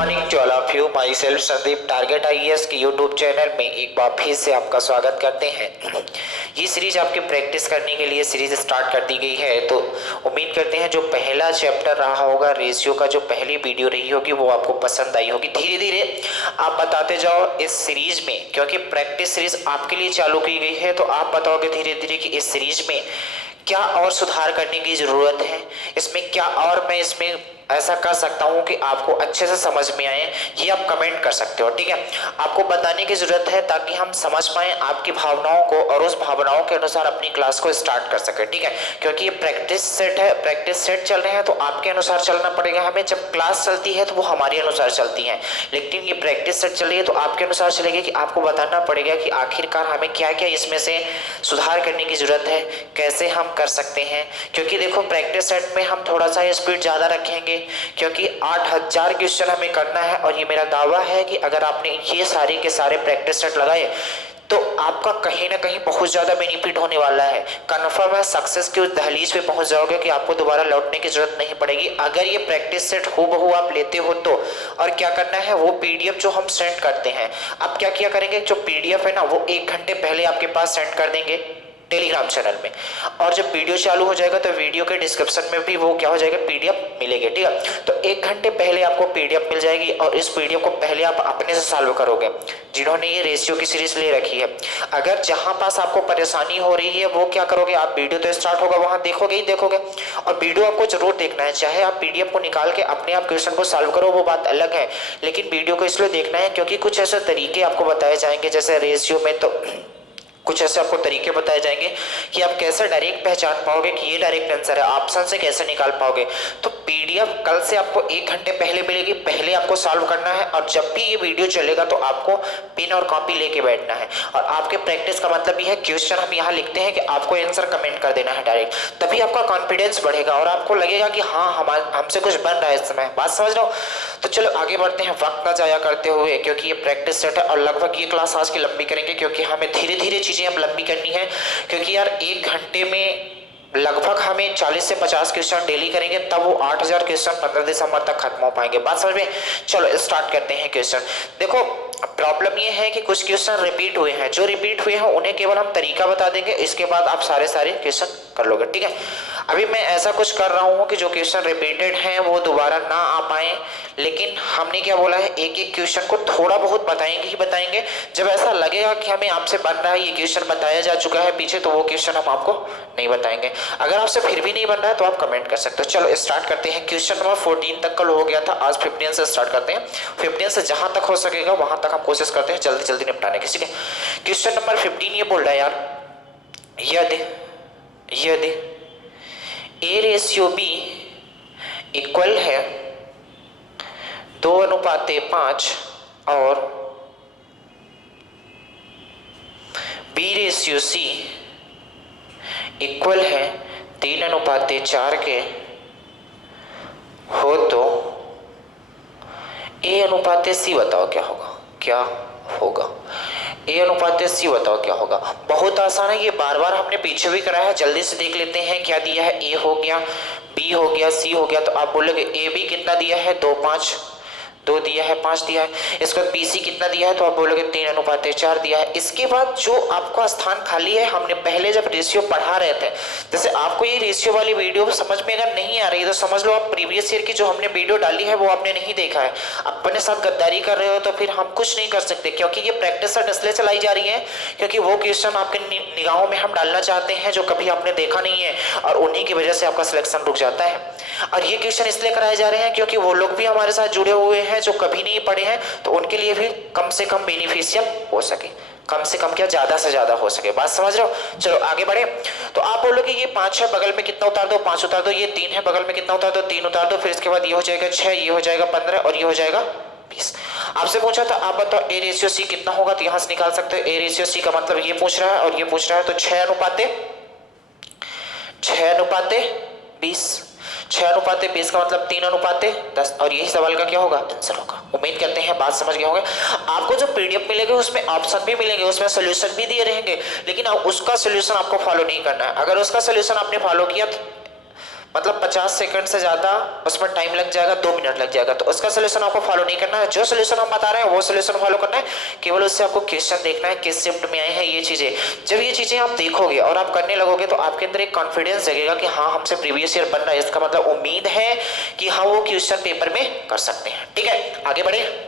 Morning to all of you. Myself Sandeep target IAS के YouTube channel में एक बार फिर से आपका स्वागत करते हैं। ये सीरीज आपकी प्रैक्टिस करने के लिए सीरीज स्टार्ट कर दी गई है, तो उम्मीद करते हैं जो पहला चैप्टर रहा होगा रेशियो का, जो पहली वीडियो रही होगी वो आपको पसंद आई होगी। धीरे धीरे आप बताते जाओ इस सीरीज में, क्योंकि प्रैक्टिस सीरीज आपके लिए चालू की गई है, तो आप बताओगे धीरे धीरे कि इस सीरीज में क्या और सुधार करने की ज़रूरत है, इसमें क्या और मैं इसमें ऐसा कर सकता हूं कि आपको अच्छे से समझ में आए। ये आप कमेंट कर सकते हो, ठीक है। आपको बताने की ज़रूरत है ताकि हम समझ पाएँ आपकी भावनाओं को और उस भावनाओं के अनुसार अपनी क्लास को स्टार्ट कर सकें, ठीक है। क्योंकि ये प्रैक्टिस सेट है, प्रैक्टिस सेट चल रहे हैं तो आपके अनुसार चलना पड़ेगा हमें। जब क्लास चलती है तो वो हमारे अनुसार चलती है, लेकिन ये प्रैक्टिस सेट चल रही है तो आपके अनुसार चलेगी कि आपको बताना पड़ेगा कि आखिरकार हमें क्या क्या इसमें से सुधार करने की ज़रूरत है, कैसे हम कर सकते हैं। क्योंकि देखो प्रैक्टिस सेट में हम थोड़ा सा स्पीड ज़्यादा रखेंगे, क्योंकि 8000 क्वेश्चन हमें करना है। और ये मेरा दावा है कि अगर आपने ये सारे के सारे प्रैक्टिस सेट लगाए तो आपका कहीं ना कहीं बहुत ज़्यादा बेनिफिट होने वाला है। कन्फर्म है, सक्सेस की उस दहलीज पे पहुंच जाओगे कि आपको दोबारा लौटने की जरूरत नहीं पड़ेगी अगर ये प्रैक्टिस सेट हूबहू आप लेते हो तो। और क्या करना है, वो पीडीएफ जो हम सेंड करते हैं, अब क्या किया करेंगे, जो पीडीएफ है ना वो 1 घंटे पहले आपके पास सेंड कर देंगे टेलीग्राम चैनल में। और जब वीडियो चालू हो जाएगा तो वीडियो के डिस्क्रिप्शन में भी वो क्या हो जाएगा, पीडीएफ मिलेगी, ठीक है। तो 1 घंटे पहले आपको पीडीएफ मिल जाएगी और इस पीडीएफ को पहले आप अपने से सॉल्व करोगे जिन्होंने ये रेशियो की सीरीज ले रखी है। अगर जहां पास आपको परेशानी हो रही है वो क्या करोगे, आप वीडियो तो स्टार्ट होगा वहां देखोगे ही देखोगे, और वीडियो आपको जरूर देखना है। चाहे आप पीडीएफ को निकाल के अपने आप क्वेश्चन को सॉल्व करो वो बात अलग है, लेकिन वीडियो को इसलिए देखना है क्योंकि कुछ ऐसे तरीके आपको बताए जाएंगे, जैसे रेशियो में तो कुछ ऐसे आपको तरीके बताए जाएंगे कि आप कैसे डायरेक्ट पहचान पाओगे कि ये डायरेक्ट आंसर है, ऑप्शन से कैसे निकाल पाओगे। तो पीडीएफ कल से आपको 1 घंटे पहले मिलेगी, पहले आपको सॉल्व करना है। और जब भी ये वीडियो चलेगा तो आपको पेन और कॉपी लेके बैठना है। और आपके प्रैक्टिस का मतलब ये है, क्वेश्चन हम यहाँ लिखते हैं कि आपको आंसर कमेंट कर देना है डायरेक्ट, तभी आपका कॉन्फिडेंस बढ़ेगा और आपको लगेगा कि हाँ हमसे कुछ बन रहा है इस समय। बात समझ रहे हो? तो चलो आगे बढ़ते हैं वक्त ना जाया करते हुए, क्योंकि ये प्रैक्टिस सेट है और लगभग ये क्लास आज की लंबी करेंगे क्योंकि हमें धीरे धीरे चीजें अब लंबी करनी है। क्योंकि यार 1 घंटे में लगभग हमें 40 से 50 क्वेश्चन डेली करेंगे, तब वो 8000 क्वेश्चन 15 दिसंबर तक खत्म हो पाएंगे। बात समझ में? चलो स्टार्ट करते हैं क्वेश्चन। देखो प्रॉब्लम ये है कि कुछ क्वेश्चन रिपीट हुए हैं, जो रिपीट हुए हैं उन्हें केवल हम तरीका बता देंगे, इसके बाद आप सारे क्वेश्चन कर लोगे, ठीक है। अभी मैं ऐसा कुछ कर रहा हूँ कि जो क्वेश्चन रिपीटेड हैं वो दोबारा ना आ पाए, लेकिन हमने क्या बोला है, एक एक क्वेश्चन को थोड़ा बहुत बताएंगे ही बताएंगे। जब ऐसा लगेगा कि हमें आपसे बन रहा है, ये क्वेश्चन बताया जा चुका है पीछे, तो वो क्वेश्चन हम आपको नहीं बताएंगे। अगर आपसे फिर भी नहीं बन रहा है तो आप कमेंट कर सकते हो। चलो स्टार्ट करते हैं। क्वेश्चन नंबर 14 तक कल हो गया था, आज 15 से स्टार्ट करते हैं। 15 से जहां तक हो सकेगा वहां तक हम कोशिश करते हैं जल्दी जल्दी निपटाने की, ठीक है। क्वेश्चन नंबर 15 ये बोल रहा है यार, यदि ए रेशियो बी इक्वल है 2:5 और बी रेशियो सी इक्वल है 3:4 के हो तो ए अनुपात सी बताओ क्या होगा, क्या होगा। ए अनुपात सी बताओ क्या होगा। बहुत आसान है, ये बार बार हमने पीछे भी करा है, जल्दी से देख लेते हैं। क्या दिया है, ए हो गया, बी हो गया, सी हो गया, तो आप बोलोगे ए बी कितना दिया है, 2 दिया है, 5 दिया है। इसके बाद बी सी कितना दिया है, तो आप बोलोगे 3:4 दिया है। इसके बाद जो आपका स्थान खाली है, हमने पहले जब रेशियो पढ़ा रहे थे, जैसे आपको ये रेशियो वाली वीडियो समझ में अगर नहीं आ रही तो समझ लो आप प्रीवियस ईयर की जो हमने वीडियो डाली है वो आपने नहीं देखा है, अपने साथ गद्दारी कर रहे हो, तो फिर हम कुछ नहीं कर सकते। क्योंकि ये प्रैक्टिस सेट इसलिए चलाई जा रही है क्योंकि वो क्वेश्चन आपके निगाहों में हम डालना चाहते हैं जो कभी आपने देखा नहीं है, और उन्हीं की वजह से आपका सिलेक्शन रुक जाता है। और ये क्वेश्चन इसलिए कराए जा रहे हैं क्योंकि वो लोग भी हमारे साथ जुड़े हुए हैं जो कभी नहीं पढ़े हैं, तो उनके लिए भी कम से कम बेनिफिशियल हो सके, कम से कम क्या ज्यादा से ज्यादा हो सके। बात समझ रहे हो? चलो आगे बढ़े। तो आप बोलोगे ये 5 है, बगल में कितना उतार दो, 5 उतार दो। ये 3 है, बगल में कितना उतार दो, 3 उतार दो। फिर इसके बाद ये हो जाएगा 6, ये हो जाएगा 15 और ये हो जाएगा 20। आपसे पूछा था आप बताओ ए रेशियो सी कितना होगा, तो यहां से निकाल सकते हो। ए रेशियो सी का मतलब ये पूछ रहा है और ये पूछ रहा है, तो 6:20। 6:20 का मतलब 3:10, और यही सवाल का क्या होगा, आंसर होगा। उम्मीद करते हैं बात समझ गए होंगे। आपको जो पीडीएफ मिलेगा उसमें ऑप्शन भी मिलेंगे, उसमें सोल्यूशन भी दिए रहेंगे, लेकिन उसका सोल्यूशन आपको फॉलो नहीं करना है। अगर उसका सोल्यूशन आपने फॉलो किया तो मतलब 50 सेकंड से ज़्यादा उसमें टाइम लग जाएगा, 2 मिनट लग जाएगा। तो उसका सोल्यूशन आपको फॉलो नहीं करना है, जो सोल्यूशन हम बता रहे हैं वो सोल्यूशन फॉलो करना है। केवल उससे आपको क्वेश्चन देखना है, किस शिफ्ट में आए हैं ये चीज़ें। जब ये चीज़ें आप देखोगे और आप करने लगोगे तो आपके अंदर एक कॉन्फिडेंस जगेगा कि हाँ हमसे प्रीवियस ईयर बन रहा है, इसका मतलब उम्मीद है कि हाँ वो क्वेश्चन पेपर में कर सकते हैं। ठीक है, आगे बढ़े।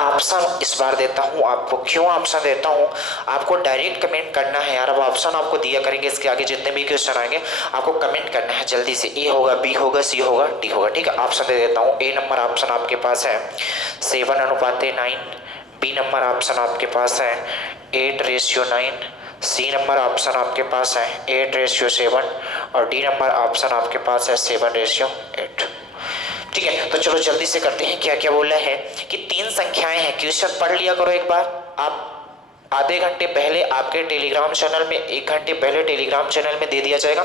ऑप्शन इस बार देता हूं आपको। क्यों ऑप्शन देता हूं? आपको डायरेक्ट कमेंट करना है यार। अब ऑप्शन आपको दिया करेंगे, इसके आगे जितने भी क्वेश्चन आएंगे आपको कमेंट करना है जल्दी से। ए होगा, बी होगा, सी होगा, डी होगा। ठीक है, ऑप्शन दे देता हूं। ए नंबर ऑप्शन आपके पास है 7:9। बी नंबर ऑप्शन आपके पास है 8:9। सी नंबर ऑप्शन आपके पास है 8:7 और डी नंबर ऑप्शन आपके पास है 7:8। ठीक है, तो चलो जल्दी से करते हैं। क्या क्या बोला है कि 3 संख्याएं हैं। क्वेश्चन पढ़ लिया करो एक बार। आप आधे घंटे पहले आपके टेलीग्राम चैनल में, 1 घंटे पहले टेलीग्राम चैनल में दे दिया जाएगा।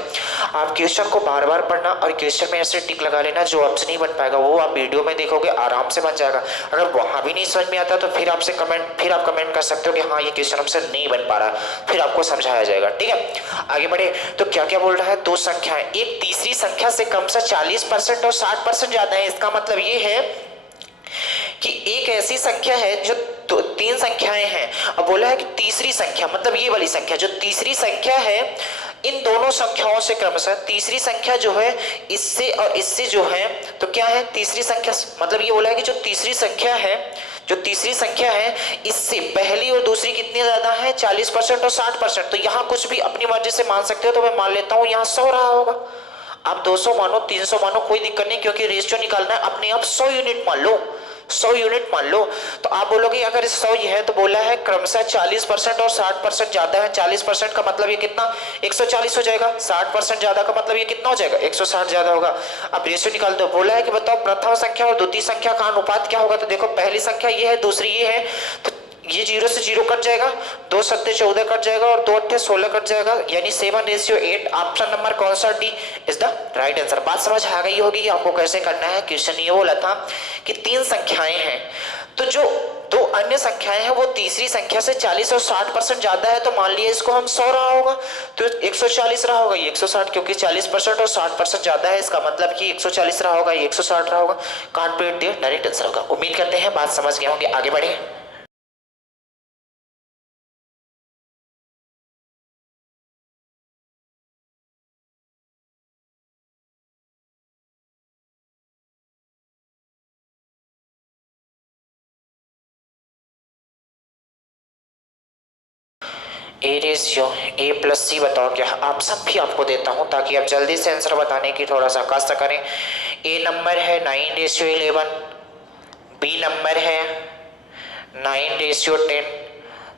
आप क्वेश्चन को बार बार पढ़ना और क्वेश्चन में ऐसे टिक लगा लेना। जो ऑप्शन नहीं बन पाएगा वो आप वीडियो में देखोगे, आराम से बन जाएगा। अगर वहां भी नहीं समझ में आता तो फिर आप कमेंट कर सकते हो कि हाँ ये क्वेश्चन हमसे नहीं बन पा रहा, फिर आपको समझाया जाएगा। ठीक है, आगे बढ़े। तो क्या क्या बोल रहा है? 2 संख्याएं, एक तीसरी संख्या से कम से 40% और 60% ज्यादा है। इसका मतलब ये है कि एक ऐसी संख्या है जो 3 संख्याएं हैं। अब बोला है कि तीसरी संख्या, मतलब ये वाली संख्या, जो तीसरी संख्या है इन दोनों संख्याओं से क्रमशः, तीसरी संख्या जो है इससे और इससे जो है, तो क्या है तीसरी संख्या, मतलब ये बोला है कि जो तीसरी संख्या है इससे पहली और दूसरी कितनी ज्यादा है? 40% और 60%। तो यहाँ कुछ भी अपनी मर्जी से मान सकते हो। तो मैं मान लेता हूँ यहाँ 100 रहा होगा। आप 200 मानो, 300 मानो, कोई दिक्कत नहीं, क्योंकि रेशियो निकालना है। अपने आप 100 यूनिट मान लो, 100 यूनिट मान लो। तो आप बोलोगे अगर 100 ये है तो बोला है क्रमशः 40% और 60% ज्यादा है। 40% का मतलब ये कितना? 140 हो जाएगा। 60% ज्यादा का मतलब ये कितना हो जाएगा? 160 ज्यादा होगा। अब रेशियो निकाल दो। बोला है कि बताओ प्रथम संख्या और द्वितीय संख्या का अनुपात क्या होगा? तो देखो पहली संख्या ये है, दूसरी ये है, तो ये 0 से 0 कट जाएगा, 2 7 14 कट जाएगा और 2 8 16 कट जाएगा, यानी 7:8। ऑप्शन नंबर कौन सा? D is the right answer. बात समझ आ गई होगी कि आपको कैसे करना है। क्वेश्चन ये बोला था कि 3 संख्याएं हैं, तो जो 2 अन्य संख्याएं हैं वो तीसरी संख्या से 40 और 60% ज्यादा है। तो मान लिया इसको हम 100 रहा होगा तो 140 रहा होगा, ये 160, क्योंकि 40% और 60% ज्यादा है। इसका मतलब कि 140 रहा होगा, ये 160 रहा होगा। काट पीट दिए, डायरेक्ट आंसर होगा। उम्मीद करते हैं बात समझ गए होंगे। आगे बढ़े। ए रेशियो ए प्लस सी बताओ क्या? ऑप्शन भी आपको देता हूं ताकि आप जल्दी से आंसर बताने की थोड़ा सा कष्ट करें। ए नंबर है 9:11, बी नंबर है 9:10,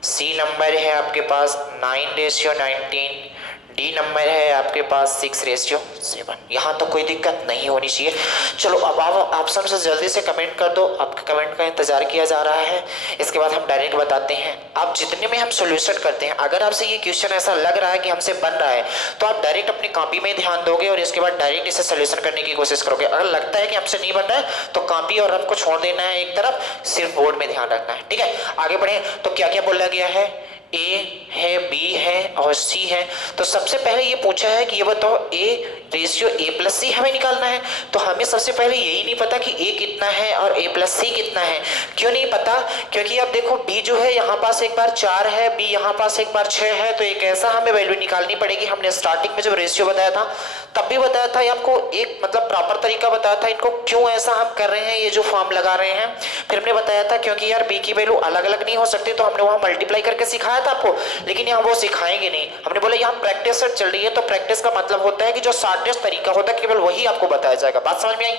सी नंबर है आपके पास 9:19, डी नंबर है आपके पास 6:7। यहाँ तो कोई दिक्कत नहीं होनी चाहिए। चलो अब आप ऑप्शन से जल्दी से कमेंट कर दो, आपके कमेंट का इंतजार किया जा रहा है। इसके बाद हम डायरेक्ट बताते हैं। आप जितने में हम सॉल्यूशन करते हैं, अगर आपसे ये क्वेश्चन ऐसा लग रहा है कि हमसे बन रहा है तो आप डायरेक्ट अपनी कॉपी में ध्यान दोगे और इसके बाद डायरेक्ट इसे सॉल्यूशन करने की कोशिश करोगे। अगर लगता है कि हमसे नहीं बन रहा है तो कॉपी और हमको छोड़ देना है एक तरफ, सिर्फ बोर्ड में ध्यान रखना है। ठीक है, आगे बढ़े। तो क्या क्या बोला गया है? ए है, बी है और सी है। तो सबसे पहले ये पूछा है कि ये बताओ ए रेशियो ए प्लस सी हमें निकालना है। तो हमें सबसे पहले यही नहीं पता कि ए कितना है और ए प्लस सी कितना है। क्यों नहीं पता? क्योंकि आप देखो बी जो है यहाँ पास एक बार 4 है, बी यहाँ पास एक बार 6 है। तो एक ऐसा हमें वैल्यू निकालनी पड़ेगी। हमने स्टार्टिंग में जब रेशियो बताया था तब भी बताया था आपको, एक मतलब प्रॉपर तरीका बताया था इनको क्यों ऐसा हम कर रहे हैं, ये जो फॉर्म लगा रहे हैं। फिर हमने बताया था क्योंकि यार बी की वैल्यू अलग अलग नहीं हो सकती, तो हमने वहां मल्टीप्लाई करके सिखाया था आपको, लेकिन यहाँ वो सिखाएंगे नहीं। हमने बोला यहाँ प्रैक्टिस चल रही है, तो प्रैक्टिस का मतलब होता है कि जो शॉर्टेस्ट तरीका होता है केवल वही आपको बताया जाएगा। बात समझ में आई?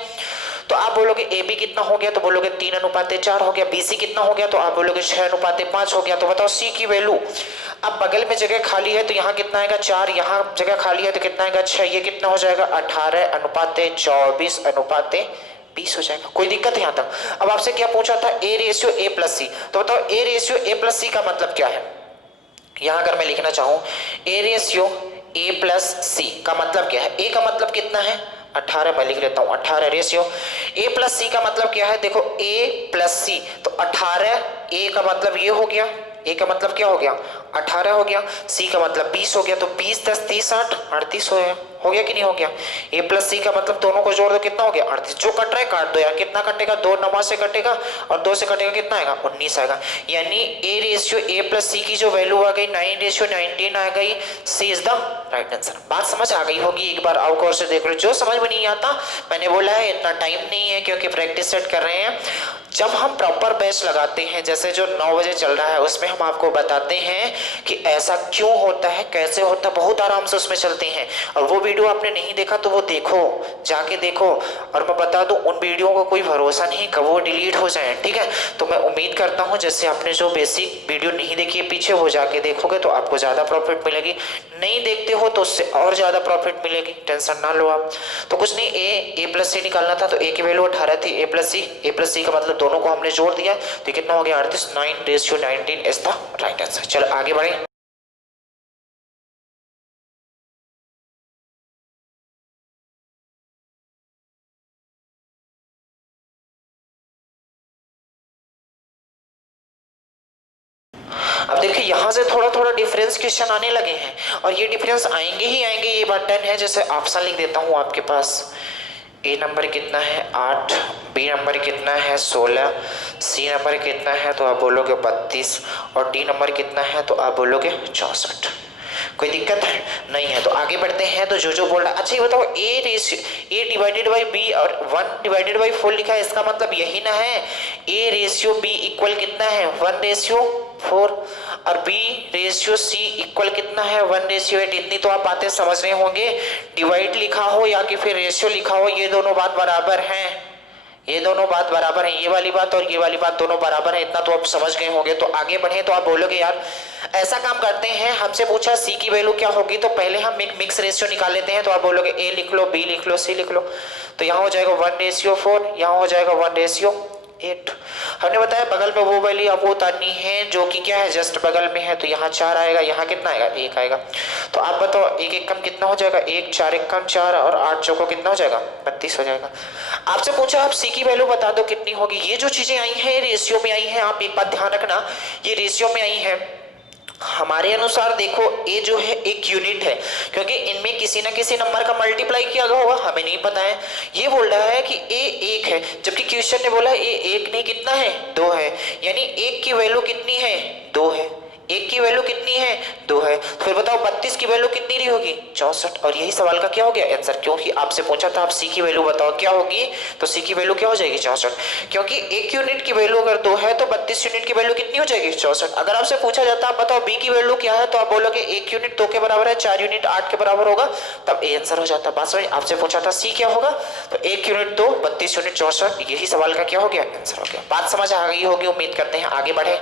तो आप बोलोगे ए बी कितना हो गया? तो बोलोगे 3:4 हो गया। बी सी कितना हो गया? तो आप बोलोगे 6:5 हो गया। तो बताओ सी की वैल्यू। अब बगल में जगह खाली है तो यहाँ कितना आएगा? 4। यहाँ जगह खाली है तो कितना आएगा? 6। ये कितना हो जाएगा? 18:24:20 हो जाएगा। कोई दिक्कत है यहाँ तक? अब आपसे क्या पूछा था? ए रेशियो ए प्लस सी। तो बताओ ए रेशियो ए प्लस सी का मतलब क्या है? यहाँ अगर मैं लिखना चाहूँ ए रेशियो ए प्लस सी का मतलब क्या है? ए का मतलब कितना है? 18। मैं लिख लेता हूँ 18 रेशियो ए प्लस सी का मतलब क्या है? देखो ए प्लस सी तो 18, ए का मतलब ये हो गया, ए का मतलब क्या हो गया? 18 हो गया, सी का मतलब 20 हो गया, तो 20 10 30 60 38 हो गया कि नहीं हो गया? ए प्लस सी का मतलब दोनों को जोड़ दो कितना हो गया? 38। जो कट रहा है काट दो यार, कितना कटेगा? 2 9 से कटेगा और 2 से कटेगा कितना आएगा? 19 आएगा। यानी ए रेशियो ए प्लस सी की जो वैल्यू आ गई 9:19 आ गई। सी इज द राइट आंसर। बात समझ आ गई होगी, एक बार आओ और से देख लो। जो समझ में नहीं आता, मैंने बोला है इतना टाइम नहीं है क्योंकि प्रैक्टिस सेट कर रहे हैं। जब हम प्रॉपर बैच लगाते हैं, जैसे जो 9 बजे चल रहा है, उसमें हम आपको बताते हैं कि ऐसा क्यों होता है, कैसे होता है, बहुत आराम से उसमें चलते हैं। और वो वीडियो आपने नहीं देखा तो वो देखो, जाके देखो। और मैं बता दूं उन वीडियो को कोई भरोसा नहीं कब वो डिलीट हो जाए, ठीक है? तो मैं उम्मीद करता हूं जैसे आपने जो बेसिक वीडियो नहीं देखी है पीछे, वो जाके देखोगे तो आपको ज़्यादा प्रॉफिट मिलेगी। नहीं देखते हो तो उससे और ज़्यादा प्रॉफिट मिलेगी, टेंशन ना लो आप। तो कुछ नहीं, ए प्लस सी निकालना था तो ए की वैल्यू 18 थी, ए प्लस सी का मतलब दोनों को हमने जोड़ दिया तो कितना हो गया? 38। 9:19 इज द राइट आंसर। चलो आगे बढ़े। अब देखिए यहाँ से थोड़ा थोड़ा डिफरेंस क्वेश्चन आने लगे हैं और ये डिफरेंस आएंगे ही आएंगे, ये बात डन है। जैसे ऑप्शन लिख देता हूँ आपके पास। ए नंबर कितना है? 8। बी नंबर कितना है? 16। सी नंबर कितना है? तो आप बोलोगे 32। और डी नंबर कितना है? तो आप बोलोगे 64। कोई दिक्कत है? नहीं है। तो आगे बढ़ते हैं। तो जो बोल रहा है, अच्छा ये बताओ, ए डिवाइडेड बाई बी और 1 डिवाइडेड बाई 4 लिखा है, इसका मतलब यही ना है ए रेशियो बी इक्वल कितना है? 1:4। और बी रेशियो सी इक्वल कितना है? 1:8। इतनी तो आप बातें समझ रहे होंगे। डिवाइड लिखा हो या कि फिर रेशियो लिखा हो, ये दोनों बात बराबर हैं, ये दोनों बात बराबर है। ये वाली बात और ये वाली बात दोनों बराबर है, इतना तो आप समझ गए होंगे। तो आगे बढ़े तो आप बोलोगे यार ऐसा काम करते हैं, हमसे पूछा सी की वैल्यू क्या होगी, तो पहले हम एक मिक्स रेशियो निकाल लेते हैं। तो आप बोलोगे ए लिख लो, बी लिख लो, सी लिख लो। तो यहाँ हो जाएगा 1:4, यहाँ हो जाएगा 1:8। हमने बताया बगल में वो वैल्यू आपको उतारनी है जो कि क्या है? जस्ट बगल में है। तो यहाँ 4 आएगा, यहाँ कितना आएगा? 1 आएगा। तो आप बताओ 1 1 कम कितना हो जाएगा? 1 4 1 कम 4 और 8 चौको कितना हो जाएगा? 32 हो जाएगा। आपसे पूछा आप सी की वैल्यू बता दो कितनी होगी। ये जो चीजें आई हैं रेशियो में आई हैं, आप एक बात ध्यान रखना, ये रेशियो में आई है। हमारे अनुसार देखो ए जो है एक यूनिट है, क्योंकि इनमें किसी ना किसी नंबर का मल्टीप्लाई किया गया होगा, हमें नहीं पता है। ये बोल रहा है कि ए 1 है, जबकि क्वेश्चन ने बोला ए 1 नहीं कितना है? 2 है। यानी 1 की वैल्यू कितनी है? 2 है। 1 की वैल्यू कितनी है? 2 है। तो फिर बताओ 32 की वैल्यू कितनी रही होगी? 64। और यही सवाल का क्या हो गया आंसर, क्योंकि आपसे पूछा था आप सी की वैल्यू बताओ क्या होगी, तो सी की वैल्यू क्या हो जाएगी? 64। क्योंकि 1 यूनिट की वैल्यू अगर 2 है तो 32 यूनिट की वैल्यू कितनी हो जाएगी? 64। अगर आपसे पूछा जाता आप बताओ बी की वैल्यू क्या है, तो आप बोलोगे 1 यूनिट 2 के बराबर है, 4 यूनिट 8 के बराबर होगा, तब ए आंसर हो जाता। बात समझ? आपसे पूछा था सी क्या होगा, तो 1 यूनिट 2, 32 यूनिट 64, यही सवाल का क्या हो गया? आंसर हो गया। बात समझ आ गई होगी, उम्मीद करते हैं। आगे बढ़े।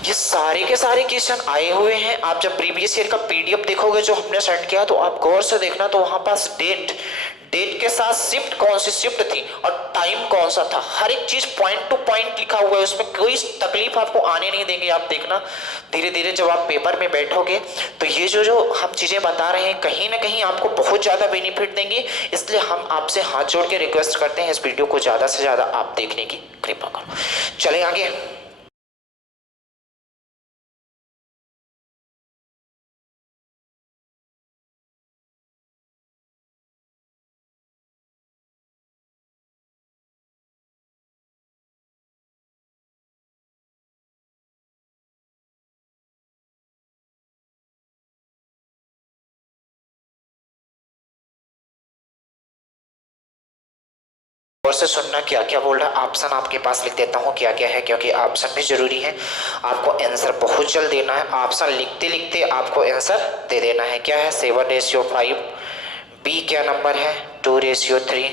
ये सारे के सारे क्वेश्चन आए हुए हैं। आप जब प्रीवियस ईयर का पीडीएफ देखोगे जो हमने सेंड किया, तो आप गौर से देखना, तो वहां पास डेट के साथ शिफ्ट कौन सी शिफ्ट थी और टाइम कौन सा था, हर एक चीज पॉइंट टू पॉइंट लिखा हुआ है, उसमें कोई तकलीफ आपको आने नहीं देंगे। आप देखना धीरे धीरे जब आप पेपर में बैठोगे तो ये जो हम चीजें बता रहे हैं कहीं ना कहीं आपको बहुत ज्यादा बेनिफिट देंगे। इसलिए हम आपसे हाथ जोड़ के रिक्वेस्ट करते हैं इस वीडियो को ज्यादा से ज्यादा आप देखने की कृपा करो। चले आगे। और से सुनना क्या क्या बोल रहा है। ऑप्शन आपके पास लिख देता हूँ क्या क्या है, क्योंकि ऑप्शन भी जरूरी है। आपको आंसर बहुत जल्द देना है, ऑप्शन लिखते लिखते आपको आंसर दे देना है। क्या है? 7:5। बी क्या नंबर है? 2:3।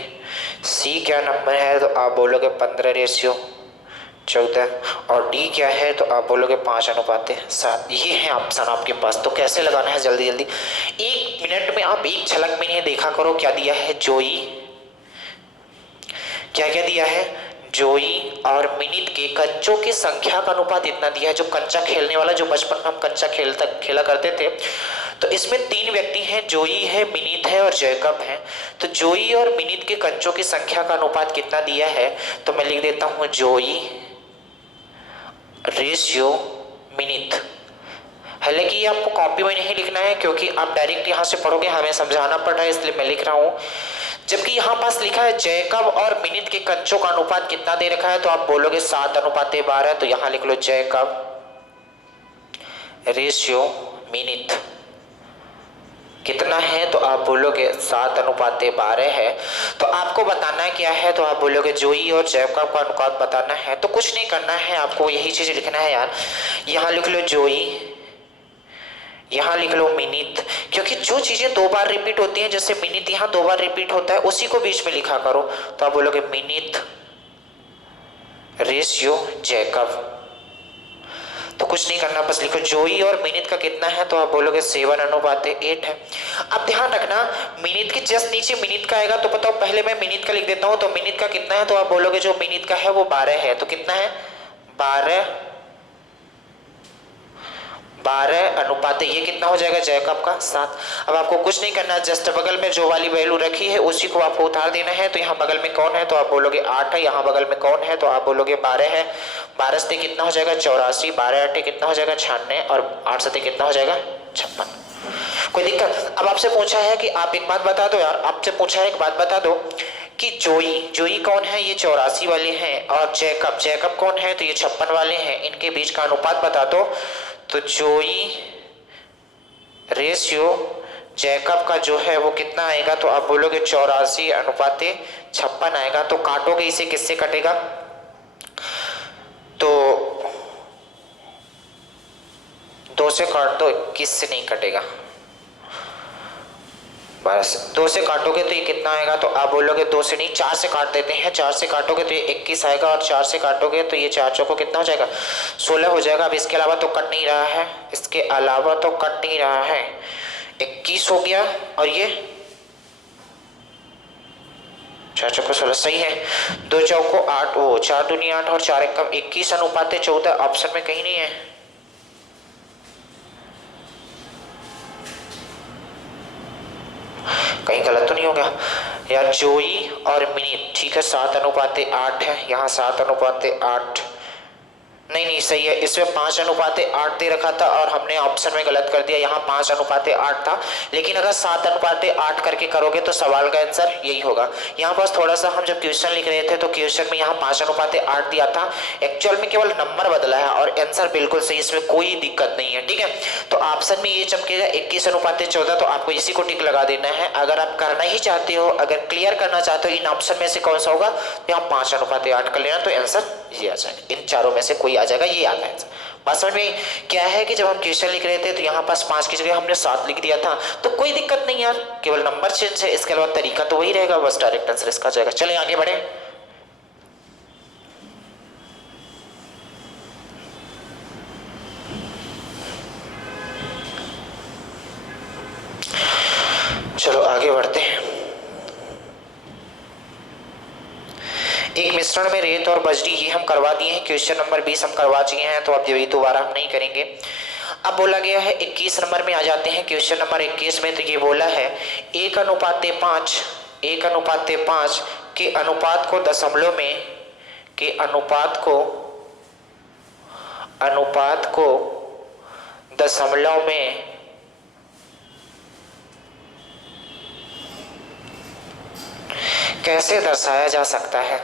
सी क्या नंबर है? तो आप बोलोगे 15:14। और डी क्या है? तो आप बोलोगे 5:7। ये है ऑप्शन आपके पास। तो कैसे लगाना है जल्दी जल्दी, 1 मिनट में आप एक झलक में नहीं देखा करो क्या दिया है। जोई क्या क्या दिया है? जोई और मिनित के कंचों की संख्या का अनुपात इतना दिया है। जो कंचा खेलने वाला, जो बचपन में हम कंचा खेला करते थे, तो इसमें 3 व्यक्ति हैं, जोई है, मिनित है और जैकब है। तो जोई और मिनित के कंचों की संख्या का अनुपात कितना दिया है, तो मैं लिख देता हूं जोई रेशियो मिनित। हालांकि ये आपको कॉपी में नहीं लिखना है क्योंकि आप डायरेक्ट यहां से पढ़ोगे, हमें समझाना पड़ रहा है इसलिए मैं लिख रहा हूं। जबकि यहां पास लिखा है जैकब और मिनित के कंचों का अनुपात कितना दे रखा है, तो आप बोलोगे 7:12, तो यहां लिख लो जैकब रेशियो मिनित कितना है, तो आप बोलोगे 7:12 है। तो आपको बताना क्या है, तो आप बोलोगे जोई और जैकब का अनुपात बताना है। तो कुछ नहीं करना है, आपको यही चीज लिखना है यार। यहां लिख लो जोई, यहां लिख लो मिनित, क्योंकि जो चीजें 2 बार रिपीट होती हैं, जैसे मिनित यहां 2 बार रिपीट होता है, उसी को बीच में लिखा करो। तो आप बोलोगे मिनित रेशियो जैकब। तो कुछ नहीं करना, बस लिखो जोई और मिनित का कितना है, तो आप बोलोगे 7:8 है। अब ध्यान रखना, मिनित के जस्ट नीचे मिनिट का आएगा, तो बताओ पहले मैं मिनिट का लिख देता हूं। तो मिनिट का कितना है, तो आप बोलोगे जो मिनिट का है वो 12 है। तो कितना है, 12:12, ये कितना हो जाएगा जैकब का 7। अब आपको कुछ नहीं करना, जस्ट बगल में जो वाली वैल्यू रखी है उसी को आपको उतार देना है। तो यहाँ बगल में कौन है, तो आप बोलोगे 8 है। यहाँ बगल में कौन है, तो आप बोलोगे 12 है। 12 से कितना हो जाएगा 84, 12 कितना हो जाएगा 96 और 8 से कितना हो जाएगा 56। कोई दिक्कत? अब आपसे पूछा है कि आप एक बात बता दो यार, आपसे पूछा है एक बात बता दो कि जोई कौन है, ये 84 वाले हैं, और जैकब कौन है, तो ये 56 वाले हैं। इनके बीच का अनुपात बता दो। तो जोई रेशियो जैकब का जो है वो कितना आएगा, तो आप बोलोगे 84:56 आएगा। तो काटोगे इसे, किससे कटेगा, तो 2 से काट दो, 21 से नहीं कटेगा। बस 2 से काटोगे तो ये कितना आएगा, तो आप बोलोगे 2 से नहीं, 4 से काट देते हैं। 4 से काटोगे तो ये 21 आएगा, और 4 से काटोगे तो ये 4 चौको कितना हो जाएगा 16 हो जाएगा। अब इसके अलावा तो कट नहीं रहा है, इसके अलावा तो कट नहीं रहा है। 21 हो गया, और ये 4 चौको 16, सही है। 2 चौको 8, वो 4 दूनी 8 और 4 एकम 21:14। ऑप्शन में कहीं नहीं है। कहीं गलत तो नहीं होगा यार। जोई और मिनित, ठीक है, 7:8 है। यहाँ 7:8, नहीं सही है। इसमें 5:8 दे रखा था और हमने ऑप्शन में गलत कर दिया। यहाँ 5:8 था, लेकिन अगर 7:8 करके करोगे तो सवाल का आंसर यही होगा। यहाँ पास थोड़ा सा हम जब क्वेश्चन लिख रहे थे तो क्वेश्चन में यहाँ 5:8 दिया था, एक्चुअल में केवल नंबर बदला है और आंसर बिल्कुल सही, इसमें कोई दिक्कत नहीं है। ठीक है, तो ऑप्शन में ये चमकेगा 21:14, तो आपको इसी को टिक लगा देना है। अगर आप करना ही चाहते हो, अगर क्लियर करना चाहते हो इन ऑप्शन में से कौन सा होगा, तो यहाँ 5:8 कर लेना, तो आंसर ये आ जाएगा। इन चारों में से कोई आ जाएगा, ये आता है। बात समझ में क्या है कि जब हम क्वेश्चन लिख रहे थे तो यहाँ पास 5 की जगह हमने 7 लिख दिया था, तो कोई दिक्कत नहीं यार, केवल नंबर चेंज है, इसके अलावा तरीका तो वही रहेगा, बस डायरेक्ट आंसर इसका जाएगा। चले आगे बढ़े। चलो आगे बढ़ते हैं। एक मिश्रण में रेत और बजरी, ये हम करवा दिए हैं। क्वेश्चन नंबर 20 हम करवा चुके हैं, तो अब ये दोबारा हम नहीं करेंगे। अब बोला गया है 21 नंबर में आ जाते हैं। क्वेश्चन नंबर 21 में तो ये बोला है 1:5 के अनुपात को दशमलव में, के अनुपात को दशमलव में कैसे दर्शाया जा सकता है,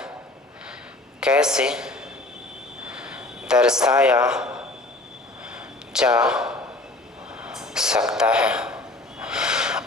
कैसे दर्शाया जा सकता है।